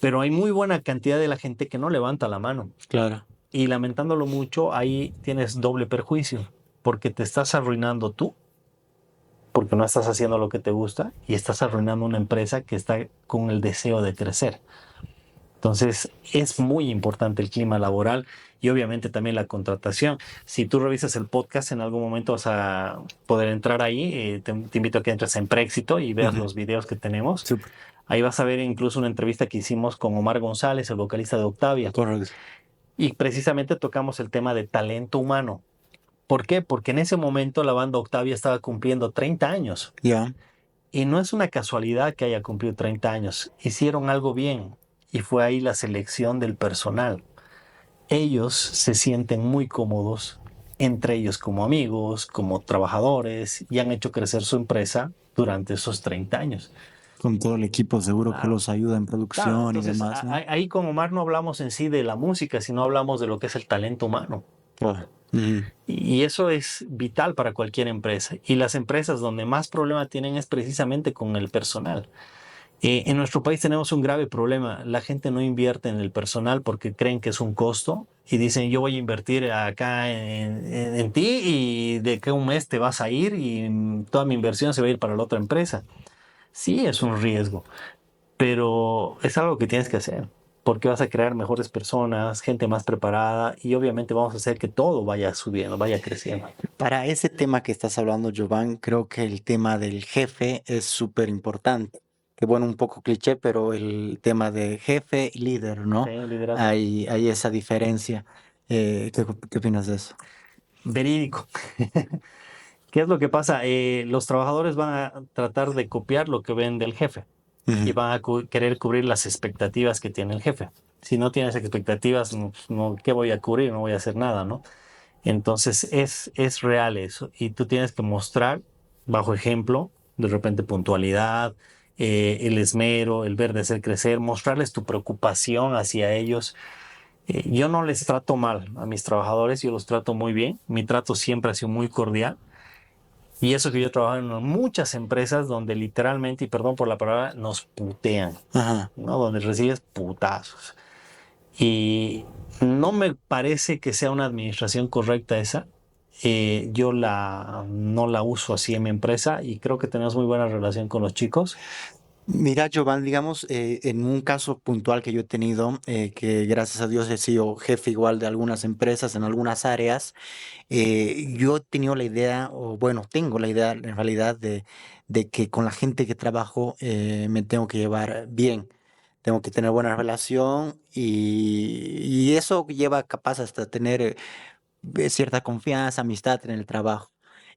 Pero hay muy buena cantidad de la gente que no levanta la mano. claro. Y lamentándolo mucho, ahí tienes doble perjuicio, porque te estás arruinando tú, porque no estás haciendo lo que te gusta, y estás arruinando una empresa que está con el deseo de crecer. Entonces, es muy importante el clima laboral y obviamente también la contratación. Si tú revisas el podcast, en algún momento vas a poder entrar ahí. Te invito a que entres en Préxito y veas Ujú, los videos que tenemos. súper, Ahí vas a ver incluso una entrevista que hicimos con Omar González, el vocalista de Octavia. correcto. Y precisamente tocamos el tema de talento humano. ¿Por qué? Porque en ese momento la banda Octavia estaba cumpliendo 30 años. Ya, Y no es una casualidad que haya cumplido 30 años. Hicieron algo bien. Y fue ahí la selección del personal. Ellos se sienten muy cómodos entre ellos como amigos, como trabajadores, y han hecho crecer su empresa durante esos 30 años. con todo el equipo seguro que Claro. los ayuda en Claro, producción y entonces demás, ¿no? ahí con Omar no hablamos en sí de la música, sino hablamos de lo que es el talento humano. Claro. Ujú, Y eso es vital para cualquier empresa. Y las empresas donde más problema tienen es precisamente con el personal. En nuestro país tenemos un grave problema. La gente no invierte en el personal porque creen que es un costo y dicen yo voy a invertir acá en ti y de que un mes te vas a ir y toda mi inversión se va a ir para la otra empresa. Sí, es un riesgo, pero es algo que tienes que hacer porque vas a crear mejores personas, gente más preparada y obviamente vamos a hacer que todo vaya subiendo, vaya creciendo. Para ese tema que estás hablando, Jovan, creo que el tema del jefe es súper importante. Que bueno, un poco cliché, pero el tema de jefe y líder, ¿no? Sí, liderazgo. Hay esa diferencia. ¿Qué opinas de eso? Verídico. ¿Qué es lo que pasa? Los trabajadores van a tratar de copiar lo que ven del jefe y Ujú. van a querer cubrir las expectativas que tiene el jefe. Si no tienes expectativas, ¿qué voy a cubrir? No voy a hacer nada, ¿no? Entonces es real eso y tú tienes que mostrar bajo ejemplo, de repente puntualidad, el esmero, el ver de hacer crecer, mostrarles tu preocupación hacia ellos. Yo no les trato mal a mis trabajadores, yo los trato muy bien, mi trato siempre ha sido muy cordial. Y eso que yo trabajo en muchas empresas donde literalmente, y perdón por la palabra, nos putean, Ajá. ¿no? Donde recibes putazos. Y no me parece que sea una administración correcta esa. Yo no la uso así en mi empresa y creo que tenemos muy buena relación con los chicos. Mira, Giovanni, digamos, en un caso puntual que yo he tenido, que gracias a Dios he sido jefe igual de algunas empresas en algunas áreas, yo he tenido la idea, o bueno, tengo la idea en realidad de que con la gente que trabajo me tengo que llevar bien, tengo que tener buena relación y eso lleva capaz hasta tener cierta confianza, amistad en el trabajo.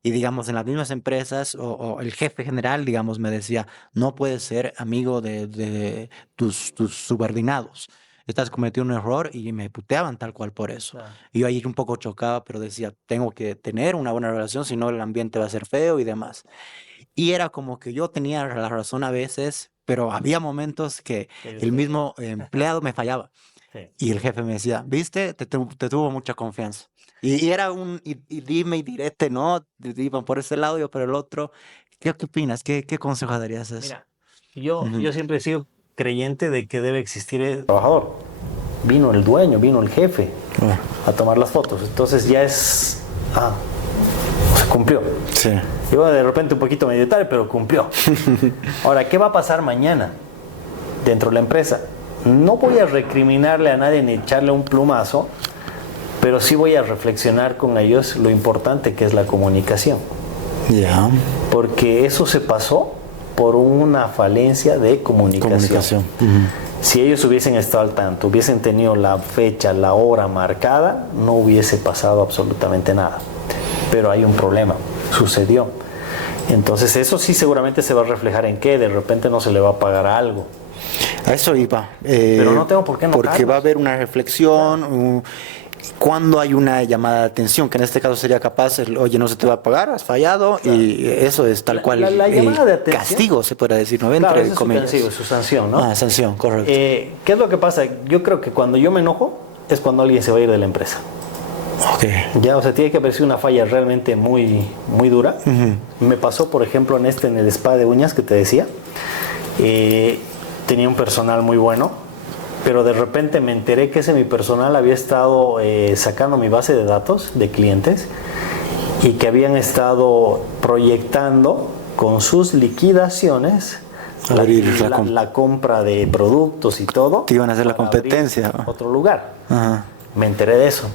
Y digamos, en las mismas empresas o el jefe general, digamos, me decía, no puedes ser amigo de tus subordinados. Estás cometiendo un error y me puteaban tal cual por eso. Claro. Y yo ahí un poco chocaba, pero decía, tengo que tener una buena relación, si no el ambiente va a ser feo y demás. Y era como que yo tenía la razón a veces, pero había momentos que Que ellos el te- mismo empleado me fallaba. Sí. Y el jefe me decía, viste, te tuvo mucha confianza. Y era y dime y direte, ¿no? Iban por ese lado, yo por el otro. ¿Qué opinas? ¿Qué consejo darías a eso? Mira, yo Ujú. siempre he sido creyente de que debe existir el trabajador. Vino el dueño, vino el jefe Ah, a tomar las fotos. Entonces ya es... se cumplió. sí. Iba de repente un poquito medio tarde, pero cumplió. Ahora, ¿qué va a pasar mañana dentro de la empresa? No voy a recriminarle a nadie ni echarle un plumazo, pero sí voy a reflexionar con ellos lo importante que es la comunicación. Ya. Porque eso se pasó por una falencia de comunicación. Comunicación. Ujú. Si ellos hubiesen estado al tanto, hubiesen tenido la fecha, la hora marcada, no hubiese pasado absolutamente nada. Pero hay un problema, sucedió. Entonces eso sí seguramente se va a reflejar en que de repente no se le va a pagar algo. A eso iba. Pero no tengo por qué Porque enojarnos. va a haber una reflexión. Cuando hay una llamada de atención, que en este caso sería capaz, oye, no se te va a pagar, has fallado, y eso es tal cual La el llamada de atención. castigo, se puede decir, ¿no? Claro, Entre ese es su comillas. castigo, su sanción, ¿no? Ah, sanción, correcto. ¿Qué es lo que pasa? Yo creo que cuando yo me enojo es cuando alguien se va a ir de la empresa. Ok. Ya, o sea, tiene que haber sido una falla realmente muy, muy dura. Me pasó, por ejemplo, en el spa de uñas que te decía. Tenía un personal muy bueno, pero de repente me enteré que ese mi personal había estado sacando mi base de datos de clientes y que habían estado proyectando con sus liquidaciones Abrir la la compra de productos y todo. Te iban a hacer la para abrir competencia. otro lugar. Ajá. Me enteré de eso.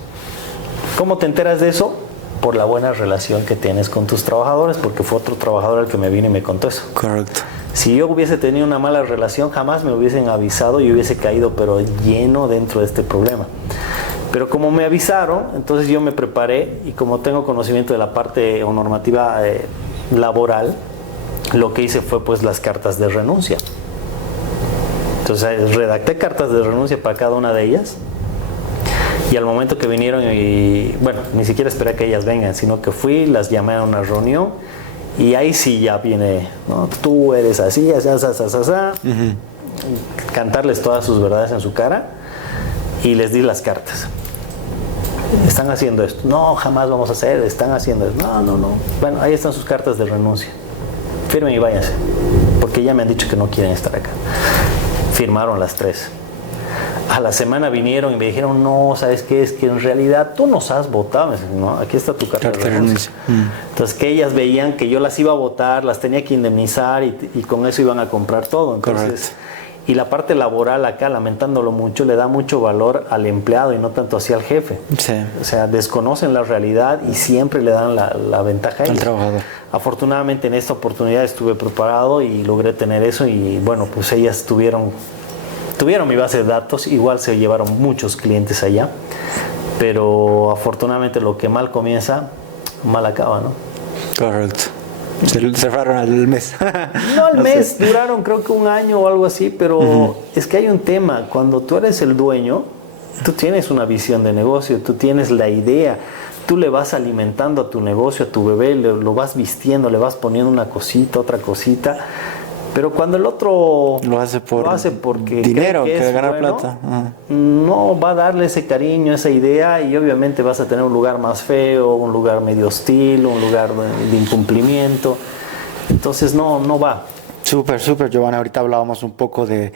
¿Cómo te enteras de eso? Por la buena relación que tienes con tus trabajadores, porque fue otro trabajador el que me vino y me contó eso. Correcto. Si yo hubiese tenido una mala relación, jamás me hubiesen avisado y hubiese caído, pero lleno dentro de este problema. Pero como me avisaron, entonces yo me preparé y como tengo conocimiento de la parte o normativa laboral, lo que hice fue pues las cartas de renuncia. Entonces redacté cartas de renuncia para cada una de ellas. Y al momento que vinieron y, bueno, ni siquiera esperé a que ellas vengan, sino que fui, las llamé a una reunión y ahí sí ya viene, ¿no? Tú eres así, así, así, así, así. Cantarles todas sus verdades en su cara y les di las cartas. Están haciendo esto. No, jamás vamos a hacer, están haciendo esto. No. Bueno, ahí están sus cartas de renuncia. firmen y váyanse, porque ya me han dicho que no quieren estar acá. Firmaron las 3. A la semana vinieron y me dijeron, no, ¿sabes qué? Es que en realidad tú nos has votado. Me dicen, no, aquí está tu carta de renuncia. Entonces, que ellas veían que yo las iba a votar, las tenía que indemnizar y con eso iban a comprar todo. Entonces, correcto. Y la parte laboral acá, lamentándolo mucho, le da mucho valor al empleado y no tanto hacia el jefe. Sí. O sea, desconocen la realidad y siempre le dan la ventaja a ellos. Al trabajador. Afortunadamente en esta oportunidad estuve preparado y logré tener eso y bueno, pues ellas tuvieron mi base de datos, igual se llevaron muchos clientes allá, pero afortunadamente lo que mal comienza, mal acaba, ¿no? Correcto. Se cerraron al mes. No al mes, duraron creo que un año o algo así, pero es que hay un tema, cuando tú eres el dueño, tú tienes una visión de negocio, tú tienes la idea, tú le vas alimentando a tu negocio, a tu bebé, lo vas vistiendo, le vas poniendo una cosita, otra cosita. Pero cuando el otro lo hace porque dinero, que ganar bueno, plata, no va a darle ese cariño, esa idea, y obviamente vas a tener un lugar más feo, un lugar medio hostil, un lugar de incumplimiento. Entonces no va. Súper, Giovanna. Ahorita hablábamos un poco de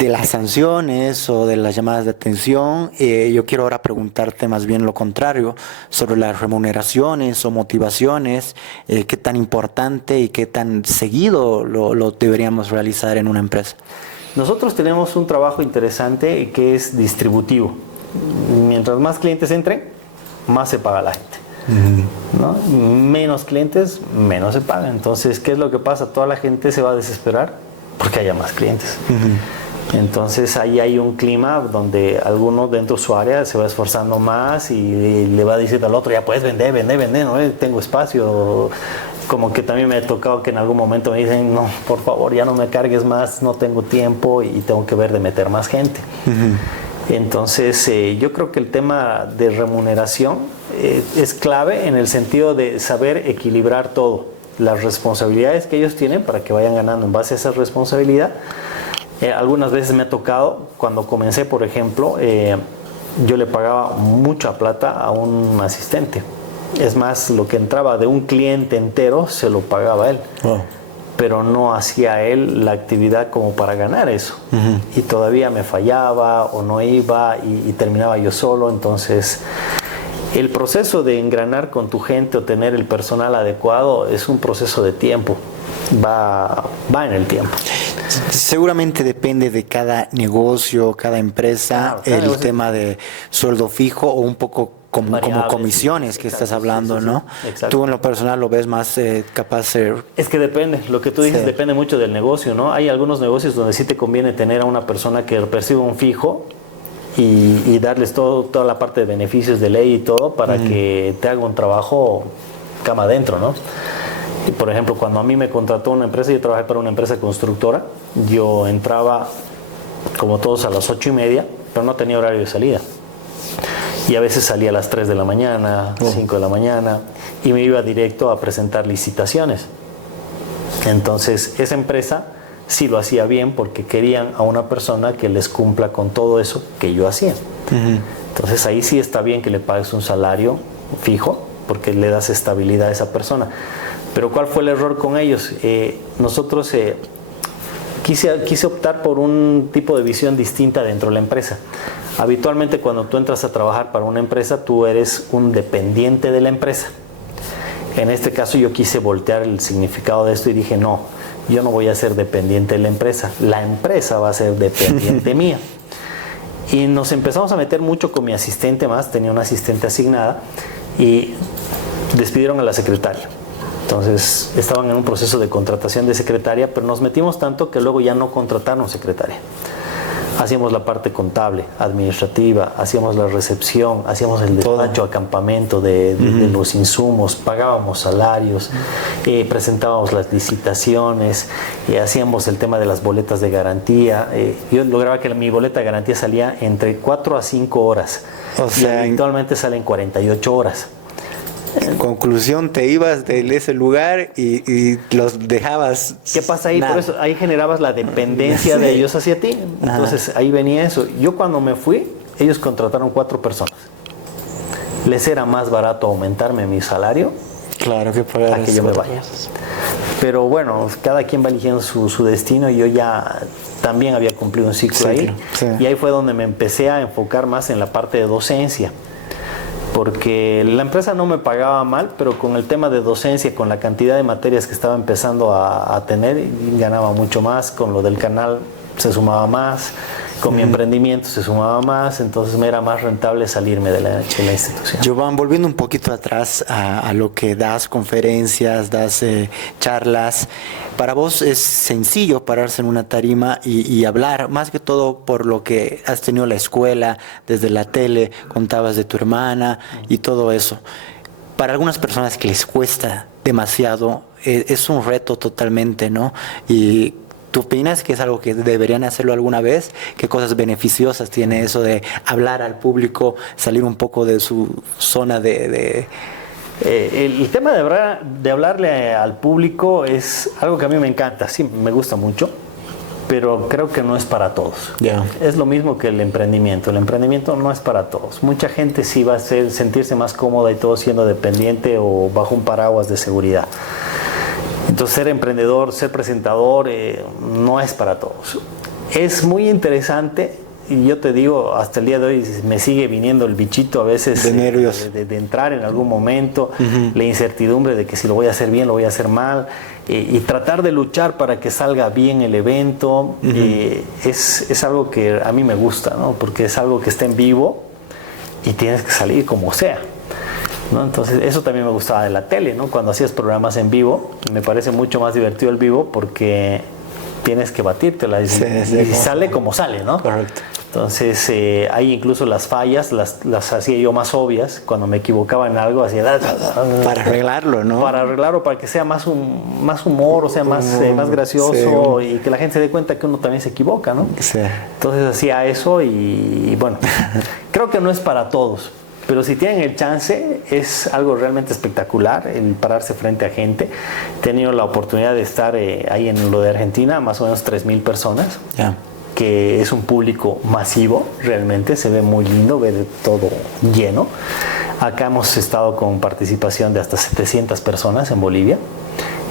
las sanciones o de las llamadas de atención. Yo quiero ahora preguntarte más bien lo contrario, sobre las remuneraciones o motivaciones, qué tan importante y qué tan seguido lo deberíamos realizar en una empresa. Nosotros tenemos un trabajo interesante que es distributivo. Mientras más clientes entren, más se paga la gente. ¿No? Menos clientes, menos se paga. Entonces, ¿qué es lo que pasa? Toda la gente se va a desesperar porque haya más clientes. Entonces ahí hay un clima donde alguno dentro de su área se va esforzando más y le va diciendo al otro, ya puedes vender, no tengo espacio. Como que también me ha tocado que en algún momento me dicen, no, por favor, ya no me cargues más, no tengo tiempo y tengo que ver de meter más gente. Entonces yo creo que el tema de remuneración es clave en el sentido de saber equilibrar todo, las responsabilidades que ellos tienen para que vayan ganando en base a esa responsabilidad. Algunas veces me ha tocado, cuando comencé, por ejemplo, yo le pagaba mucha plata a un asistente. Es más, lo que entraba de un cliente entero se lo pagaba a él. Wow. Pero no hacía él la actividad como para ganar eso. Y todavía me fallaba o no iba y terminaba yo solo. Entonces, el proceso de engranar con tu gente o tener el personal adecuado es un proceso de tiempo. Va en el tiempo. Seguramente depende de cada negocio, cada empresa, el negocio, tema de sueldo fijo o un poco como comisiones que estás hablando, sí, ¿no? Exacto. Tú en lo personal lo ves más capaz de... Es que depende, lo que tú dices depende mucho del negocio, ¿no? Hay algunos negocios donde sí te conviene tener a una persona que perciba un fijo y darles toda la parte de beneficios de ley y todo para que te haga un trabajo cama adentro, ¿no? Y por ejemplo, cuando a mí me contrató una empresa, yo trabajé para una empresa constructora, yo entraba como todos a las 8:30, pero no tenía horario de salida. Y a veces salía a las 3 de la mañana, 5 de la mañana, y me iba directo a presentar licitaciones. Entonces, esa empresa sí lo hacía bien porque querían a una persona que les cumpla con todo eso que yo hacía. Entonces, ahí sí está bien que le pagues un salario fijo porque le das estabilidad a esa persona. Pero ¿cuál fue el error con ellos? Nosotros quise optar por un tipo de visión distinta dentro de la empresa. Habitualmente cuando tú entras a trabajar para una empresa, tú eres un dependiente de la empresa. En este caso yo quise voltear el significado de esto y dije, no, yo no voy a ser dependiente de la empresa va a ser dependiente mía. Y nos empezamos a meter mucho con mi asistente más, tenía una asistente asignada y despidieron a la secretaria. Entonces estaban en un proceso de contratación de secretaria, pero nos metimos tanto que luego ya no contrataron secretaria. Hacíamos la parte contable, administrativa, hacíamos la recepción, hacíamos el despacho a campamento de los insumos, pagábamos salarios, presentábamos las licitaciones, hacíamos el tema de las boletas de garantía. Yo lograba que mi boleta de garantía salía entre 4 a 5 horas. O sea, y actualmente salen 48 horas. En conclusión, te ibas de ese lugar y los dejabas. ¿Qué pasa ahí? Nada. Por eso ahí generabas la dependencia de ellos hacia ti. Entonces ahí venía eso. Yo cuando me fui, ellos contrataron 4 personas. Les era más barato aumentarme mi salario, claro, que pagar a que yo me vaya. Pero bueno, cada quien va eligiendo su destino y yo ya también había cumplido un ciclo ahí. Sí. Y ahí fue donde me empecé a enfocar más en la parte de docencia. Porque la empresa no me pagaba mal, pero con el tema de docencia, con la cantidad de materias que estaba empezando a tener, ganaba mucho más. Con lo del canal se sumaba más, con mi emprendimiento se sumaba más, entonces me era más rentable salirme de la institución. Giovanni, volviendo un poquito atrás a lo que das conferencias, das charlas, para vos es sencillo pararse en una tarima y hablar, más que todo por lo que has tenido la escuela, desde la tele, contabas de tu hermana y todo eso. Para algunas personas que les cuesta demasiado, es un reto totalmente, ¿no? Y ¿tú opinas que es algo que deberían hacerlo alguna vez? ¿Qué cosas beneficiosas tiene eso de hablar al público, salir un poco de su zona el tema de hablarle al público es algo que a mí me encanta, sí, me gusta mucho, pero creo que no es para todos. Yeah. Es lo mismo que el emprendimiento no es para todos. Mucha gente sí va a sentirse más cómoda y todo siendo dependiente o bajo un paraguas de seguridad. Entonces ser emprendedor, ser presentador, no es para todos. Es muy interesante y yo te digo, hasta el día de hoy me sigue viniendo el bichito a veces de nervios, de entrar en algún momento, la incertidumbre de que si lo voy a hacer bien, lo voy a hacer mal, y tratar de luchar para que salga bien el evento. Es algo que a mí me gusta, ¿no? Porque es algo que está en vivo y tienes que salir como sea, ¿no? Entonces eso también me gustaba de la tele, ¿no? Cuando hacías programas en vivo, me parece mucho más divertido el vivo porque tienes que batírtela y sale como sale, ¿no? Correcto. Entonces ahí incluso las fallas las hacía yo más obvias. Cuando me equivocaba en algo hacía para arreglarlo, ¿no? Para arreglarlo, para que sea más humor, o sea, más gracioso, y que la gente se dé cuenta que uno también se equivoca, ¿no? Sí. Entonces hacía eso y bueno, creo que no es para todos. Pero si tienen el chance, es algo realmente espectacular el pararse frente a gente. He tenido la oportunidad de estar ahí en lo de Argentina, más o menos 3,000 personas, que es un público masivo, realmente se ve muy lindo, ver todo lleno. Acá hemos estado con participación de hasta 700 personas en Bolivia,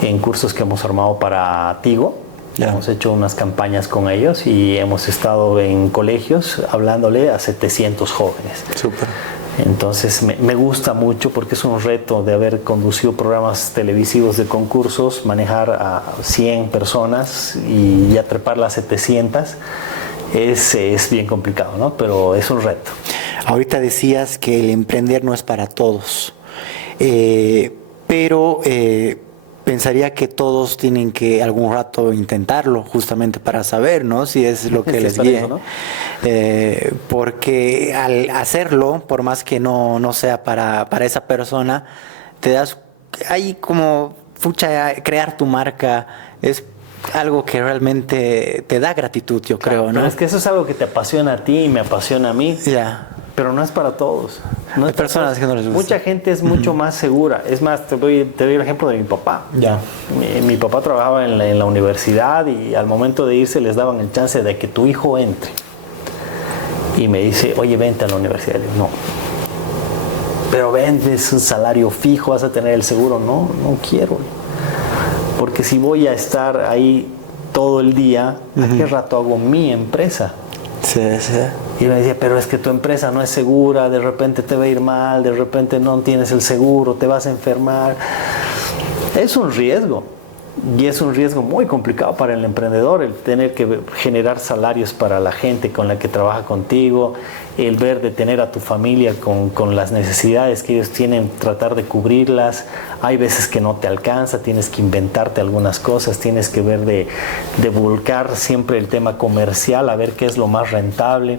en cursos que hemos armado para Tigo. Hemos hecho unas campañas con ellos y hemos estado en colegios hablándole a 700 jóvenes. Súper. Entonces me gusta mucho porque es un reto de haber conducido programas televisivos de concursos, manejar a 100 personas y ya treparlas a 700 es bien complicado, ¿no? Pero es un reto. Ahorita decías que el emprender no es para todos, pero pensaría que todos tienen que algún rato intentarlo justamente para saber, ¿no? Si es lo que les guíe. Eso, ¿no? Porque al hacerlo, por más que no sea para esa persona, te das ahí como crear tu marca es algo que realmente te da gratitud, yo creo, ¿no? Pero es que eso es algo que te apasiona a ti y me apasiona a mí. Ya. Pero no es para todos. Hay personas que no les gusta. Mucha gente es mucho más segura. Es más, te doy el ejemplo de mi papá. Ya. Mi papá trabajaba en la universidad y al momento de irse les daban el chance de que tu hijo entre. Y me dice, oye, vente a la universidad. Le digo, no. Pero vente, es un salario fijo, vas a tener el seguro. No quiero. Porque si voy a estar ahí todo el día, ¿a qué rato hago mi empresa? Sí. Y me decía, pero es que tu empresa no es segura, de repente te va a ir mal, de repente no tienes el seguro, te vas a enfermar. Es un riesgo. Y es un riesgo muy complicado para el emprendedor, el tener que generar salarios para la gente con la que trabaja contigo, el ver de tener a tu familia con las necesidades que ellos tienen, tratar de cubrirlas. Hay veces que no te alcanza, tienes que inventarte algunas cosas, tienes que ver de volcar siempre el tema comercial, a ver qué es lo más rentable.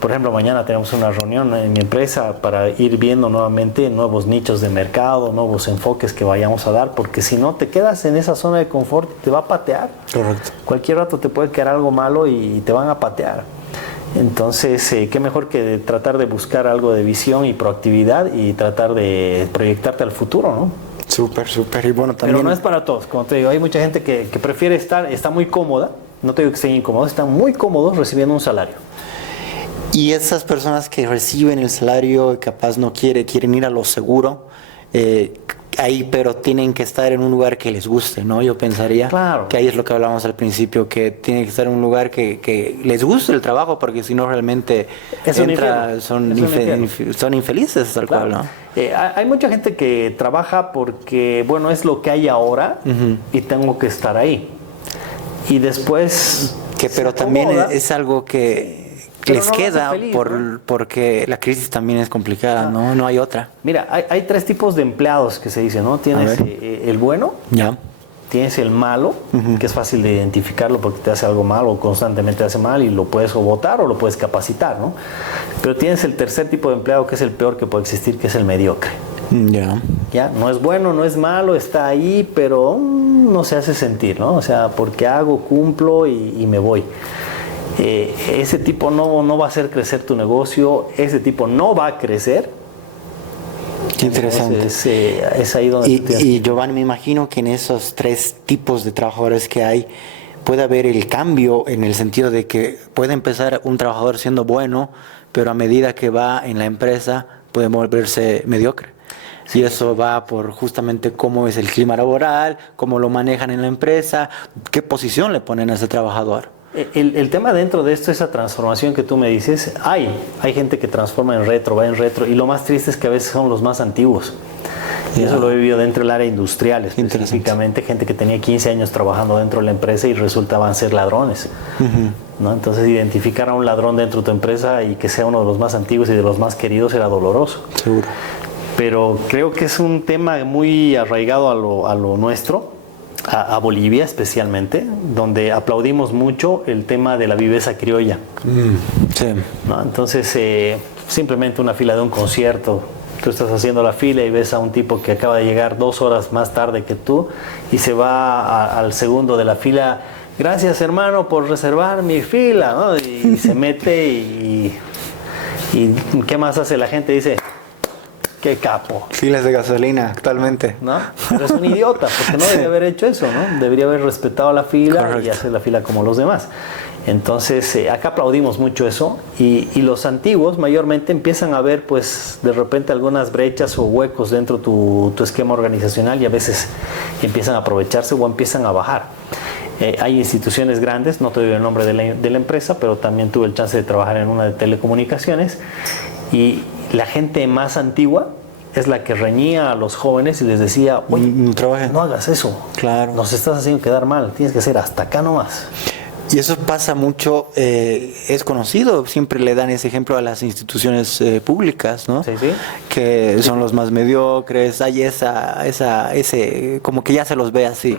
Por ejemplo, mañana tenemos una reunión en mi empresa para ir viendo nuevamente nuevos nichos de mercado, nuevos enfoques que vayamos a dar, porque si no te quedas en esa zona de confort, te va a patear. Correcto. Cualquier rato te puede quedar algo malo y te van a patear. Entonces, qué mejor que tratar de buscar algo de visión y proactividad y tratar de proyectarte al futuro, ¿no? Súper. Y bueno, también... Pero no es para todos, como te digo, hay mucha gente que prefiere está muy cómoda, no te digo que estén incómodos, están muy cómodos recibiendo un salario. Y esas personas que reciben el salario y capaz no quieren ir a lo seguro, ahí, pero tienen que estar en un lugar que les guste, ¿no? Yo pensaría Claro. que ahí es lo que hablábamos al principio, que tienen que estar en un lugar que les guste el trabajo, porque si no realmente Es un infierno. son, Es un infierno. son infelices tal Claro. cual, ¿no? Hay mucha gente que trabaja porque, bueno, es lo que hay ahora y tengo que estar ahí. Y después... Pero se también acomoda. es algo que Pero les no lo hace queda feliz, ¿no? porque la crisis también es complicada, ¿no? No hay otra. Mira, hay tres tipos de empleados que se dice, ¿no? Tienes ver. el bueno, Ya. tienes el malo, que es fácil de identificarlo porque te hace algo mal o constantemente te hace mal y lo puedes o votar o lo puedes capacitar, ¿no? Pero tienes el tercer tipo de empleado que es el peor que puede existir, que es el mediocre. Ya. ¿Ya? No es bueno, no es malo, está ahí, pero no se hace sentir, ¿no? O sea, porque hago, cumplo y me voy. Ese tipo no va a hacer crecer tu negocio, ese tipo no va a crecer. Qué interesante. Es ahí donde tú tienes Y Giovanni, me imagino que en esos tres tipos de trabajadores que hay, puede haber el cambio en el sentido de que puede empezar un trabajador siendo bueno, pero a medida que va en la empresa puede volverse mediocre. Y eso va por justamente cómo es el clima laboral, cómo lo manejan en la empresa, qué posición le ponen a ese trabajador. El tema dentro de esto, esa transformación que tú me dices, hay gente que transforma en retro, va en retro, y lo más triste es que a veces son los más antiguos. Y eso lo he vivido dentro del área industrial, específicamente gente que tenía 15 años trabajando dentro de la empresa y resultaban ser ladrones. ¿No? Entonces identificar a un ladrón dentro de tu empresa y que sea uno de los más antiguos y de los más queridos era doloroso. Seguro. Pero creo que es un tema muy arraigado a lo nuestro, a Bolivia especialmente, donde aplaudimos mucho el tema de la viveza criolla. Sí. ¿No? Entonces, simplemente una fila de un concierto, tú estás haciendo la fila y ves a un tipo que acaba de llegar 2 horas más tarde que tú y se va al segundo de la fila. Gracias, hermano, por reservar mi fila, ¿no? Y se mete y ¿qué más hace la gente? Dice, qué capo. Filas de gasolina actualmente. ¿No? Pero es un idiota, porque no debería haber hecho eso, ¿no? Debería haber respetado la fila. Correcto. Y hacer la fila como los demás. Entonces, acá aplaudimos mucho eso y los antiguos mayormente empiezan a ver, pues, de repente algunas brechas o huecos dentro de tu esquema organizacional y a veces empiezan a aprovecharse o empiezan a bajar. Hay instituciones grandes, no te doy el nombre de la empresa, pero también tuve el chance de trabajar en una de telecomunicaciones y la gente más antigua es la que reñía a los jóvenes y les decía, oye, no hagas eso, claro. Nos estás haciendo quedar mal, tienes que hacer hasta acá nomás. Y eso pasa mucho, es conocido, siempre le dan ese ejemplo a las instituciones públicas, ¿no? Sí. Que son los más mediocres, hay ese, como que ya se los ve así.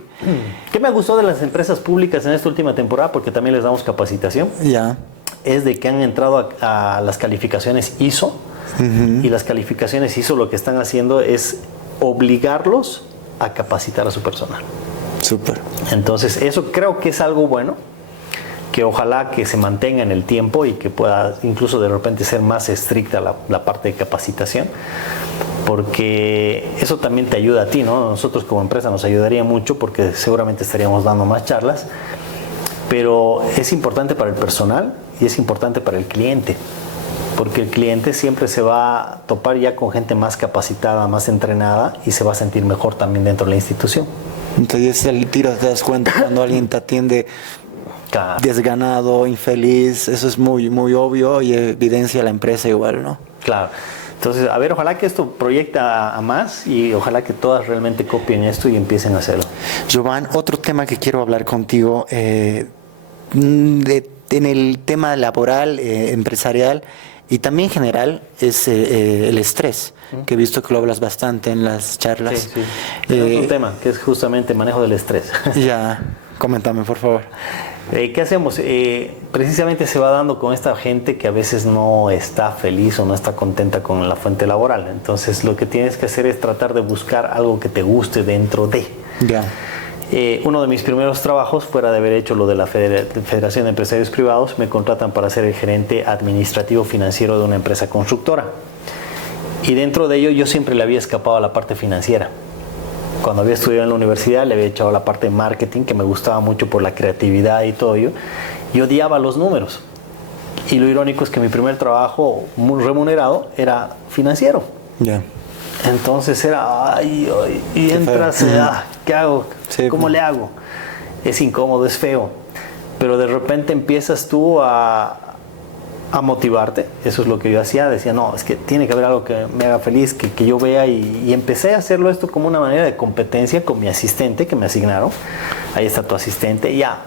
¿Qué me gustó de las empresas públicas en esta última temporada? Porque también les damos capacitación. Ya. Es de que han entrado a las calificaciones ISO. Y las calificaciones ISO lo que están haciendo es obligarlos a capacitar a su personal. Súper. Entonces, eso creo que es algo bueno, que ojalá que se mantenga en el tiempo y que pueda incluso de repente ser más estricta la parte de capacitación, porque eso también te ayuda a ti, ¿no? Nosotros como empresa nos ayudaría mucho porque seguramente estaríamos dando más charlas, pero es importante para el personal y es importante para el cliente, porque el cliente siempre se va a topar ya con gente más capacitada, más entrenada y se va a sentir mejor también dentro de la institución. Entonces el tiro te das cuenta cuando alguien te atiende desganado, infeliz, eso es muy, muy obvio y evidencia la empresa igual, ¿no? Claro. Entonces, a ver, ojalá que esto proyecta a más y ojalá que todas realmente copien esto y empiecen a hacerlo. Giovanni, otro tema que quiero hablar contigo, en el tema laboral, empresarial y también general, es el estrés, que he visto que lo hablas bastante en las charlas. Sí. Es un tema que es justamente manejo del estrés. Ya, coméntame, por favor. ¿Qué hacemos? Precisamente se va dando con esta gente que a veces no está feliz o no está contenta con la fuente laboral. Entonces, lo que tienes que hacer es tratar de buscar algo que te guste dentro de. Ya. Uno de mis primeros trabajos, fuera de haber hecho lo de la Federación de Empresarios Privados, me contratan para ser el gerente administrativo financiero de una empresa constructora. Y dentro de ello yo siempre le había escapado a la parte financiera. Cuando había estudiado en la universidad le había echado la parte de marketing, que me gustaba mucho por la creatividad y todo ello. Y odiaba los números. Y lo irónico es que mi primer trabajo muy remunerado era financiero. Ya. Entonces era, y entras, ¿qué hago? Sí, ¿Cómo le hago? Es incómodo, es feo. Pero de repente empiezas tú a motivarte. Eso es lo que yo hacía. Decía, no, es que tiene que haber algo que me haga feliz, que yo vea. Y empecé a hacerlo esto como una manera de competencia con mi asistente que me asignaron. Ahí está tu asistente. Ya.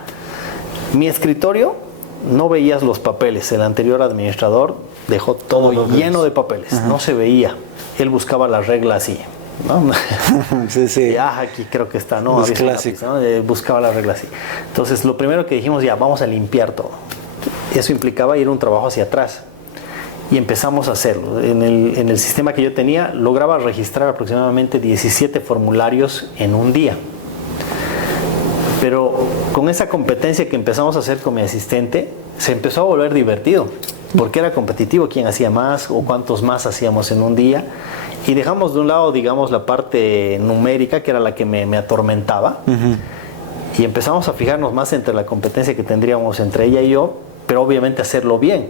Mi escritorio, no veías los papeles. El anterior administrador dejó todo lleno de papeles. No se veía. Él buscaba la regla así, ¿no? Sí. Aquí creo que está, ¿no? Los clásicos. ¿no? Buscaba la regla así. Entonces, lo primero que dijimos, ya, vamos a limpiar todo. Eso implicaba ir un trabajo hacia atrás. Y empezamos a hacerlo. En el sistema que yo tenía, lograba registrar aproximadamente 17 formularios en un día. Pero con esa competencia que empezamos a hacer con mi asistente, se empezó a volver divertido. Porque era competitivo quién hacía más o cuántos más hacíamos en un día. Y dejamos de un lado, digamos, la parte numérica, que era la que me atormentaba. Y empezamos a fijarnos más entre la competencia que tendríamos entre ella y yo, pero obviamente hacerlo bien.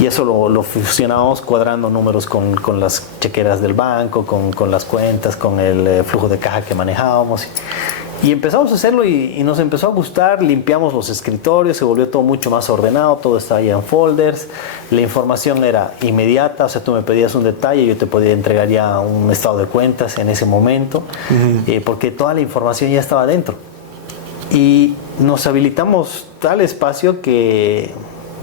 Y eso lo fusionábamos cuadrando números con las chequeras del banco, con las cuentas, con el flujo de caja que manejábamos. Y empezamos a hacerlo y nos empezó a gustar, limpiamos los escritorios, se volvió todo mucho más ordenado, todo estaba ya en folders, la información era inmediata, o sea, tú me pedías un detalle, yo te podía entregar ya un estado de cuentas en ese momento, porque toda la información ya estaba dentro. Y nos habilitamos tal espacio que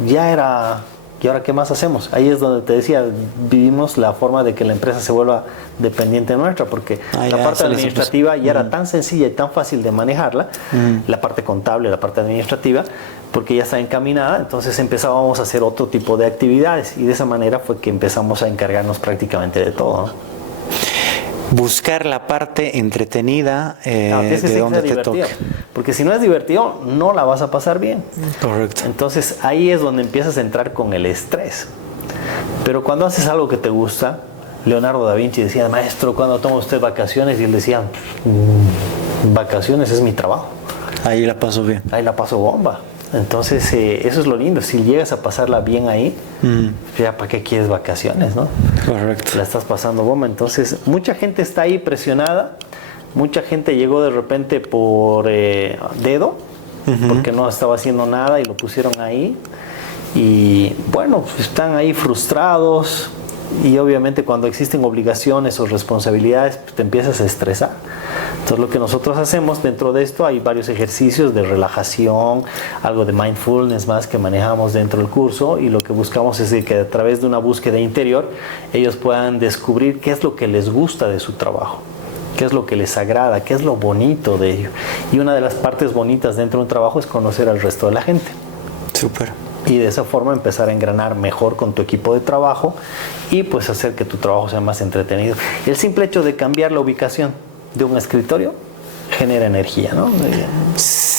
ya era... ¿Y ahora qué más hacemos? Ahí es donde te decía, vivimos la forma de que la empresa se vuelva dependiente nuestra, porque la parte administrativa ya era tan sencilla y tan fácil de manejarla, la parte contable, la parte administrativa, porque ya está encaminada, entonces empezábamos a hacer otro tipo de actividades y de esa manera fue que empezamos a encargarnos prácticamente de todo, ¿no? Buscar la parte entretenida de donde te toque. Porque si no es divertido, no la vas a pasar bien. Correcto. Entonces ahí es donde empiezas a entrar con el estrés. Pero cuando haces algo que te gusta, Leonardo da Vinci decía, maestro, ¿cuándo toma usted vacaciones? Y él decía, vacaciones es mi trabajo. Ahí la paso bien. Ahí la paso bomba. Entonces, eso es lo lindo. Si llegas a pasarla bien ahí, ya para qué quieres vacaciones, ¿no? Correcto. La estás pasando bomba. Entonces, mucha gente está ahí presionada. Mucha gente llegó de repente por dedo, porque no estaba haciendo nada y lo pusieron ahí. Y bueno, pues están ahí frustrados. Y obviamente cuando existen obligaciones o responsabilidades, pues te empiezas a estresar. Entonces lo que nosotros hacemos dentro de esto, hay varios ejercicios de relajación, algo de mindfulness más que manejamos dentro del curso, y lo que buscamos es de que a través de una búsqueda interior ellos puedan descubrir qué es lo que les gusta de su trabajo, qué es lo que les agrada, qué es lo bonito de ello. Y una de las partes bonitas dentro de un trabajo es conocer al resto de la gente. Súper. Y de esa forma empezar a engranar mejor con tu equipo de trabajo y pues hacer que tu trabajo sea más entretenido. El simple hecho de cambiar la ubicación de un escritorio genera energía, ¿no?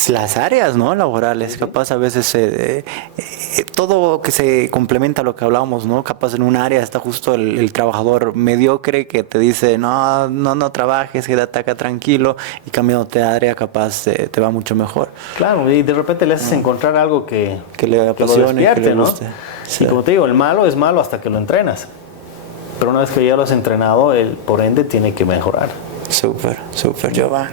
Las áreas, ¿no? Laborales, capaz a veces todo que se complementa a lo que hablábamos, ¿no? Capaz en un área está justo el trabajador mediocre que te dice, no trabajes, quédate acá tranquilo, y cambiándote de área capaz te va mucho mejor. Claro, y de repente le haces encontrar algo que le apasione, despierte, que le ¿no? guste. Sí. Y como te digo, el malo es malo hasta que lo entrenas. Pero una vez que ya lo has entrenado, él por ende tiene que mejorar. Súper, Giovanni.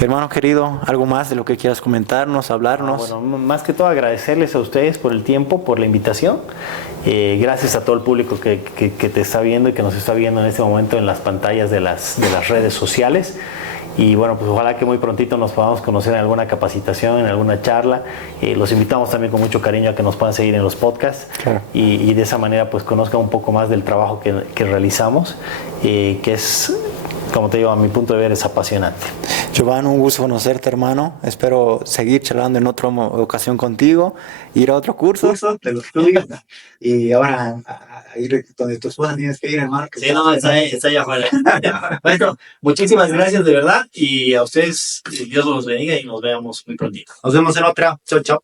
Hermano querido, ¿algo más de lo que quieras comentarnos, hablarnos? Bueno, más que todo agradecerles a ustedes por el tiempo, por la invitación. Gracias a todo el público que te está viendo y que nos está viendo en este momento en las pantallas de las redes sociales. Y bueno, pues ojalá que muy prontito nos podamos conocer en alguna capacitación, en alguna charla. Los invitamos también con mucho cariño a que nos puedan seguir en los podcasts. Claro. Y de esa manera pues conozcan un poco más del trabajo que realizamos, que es, como te digo, a mi punto de ver es apasionante. Giovanni, un gusto conocerte, hermano. Espero seguir charlando en otra ocasión contigo, ir a otro curso. Te lo estudias y ahora a ir donde tu esposa tienes que ir, hermano. Sí, no, está allá afuera. Bueno, muchísimas gracias de verdad y a ustedes, Dios los bendiga y nos veamos muy prontito. Nos vemos en otra. Chao, chao.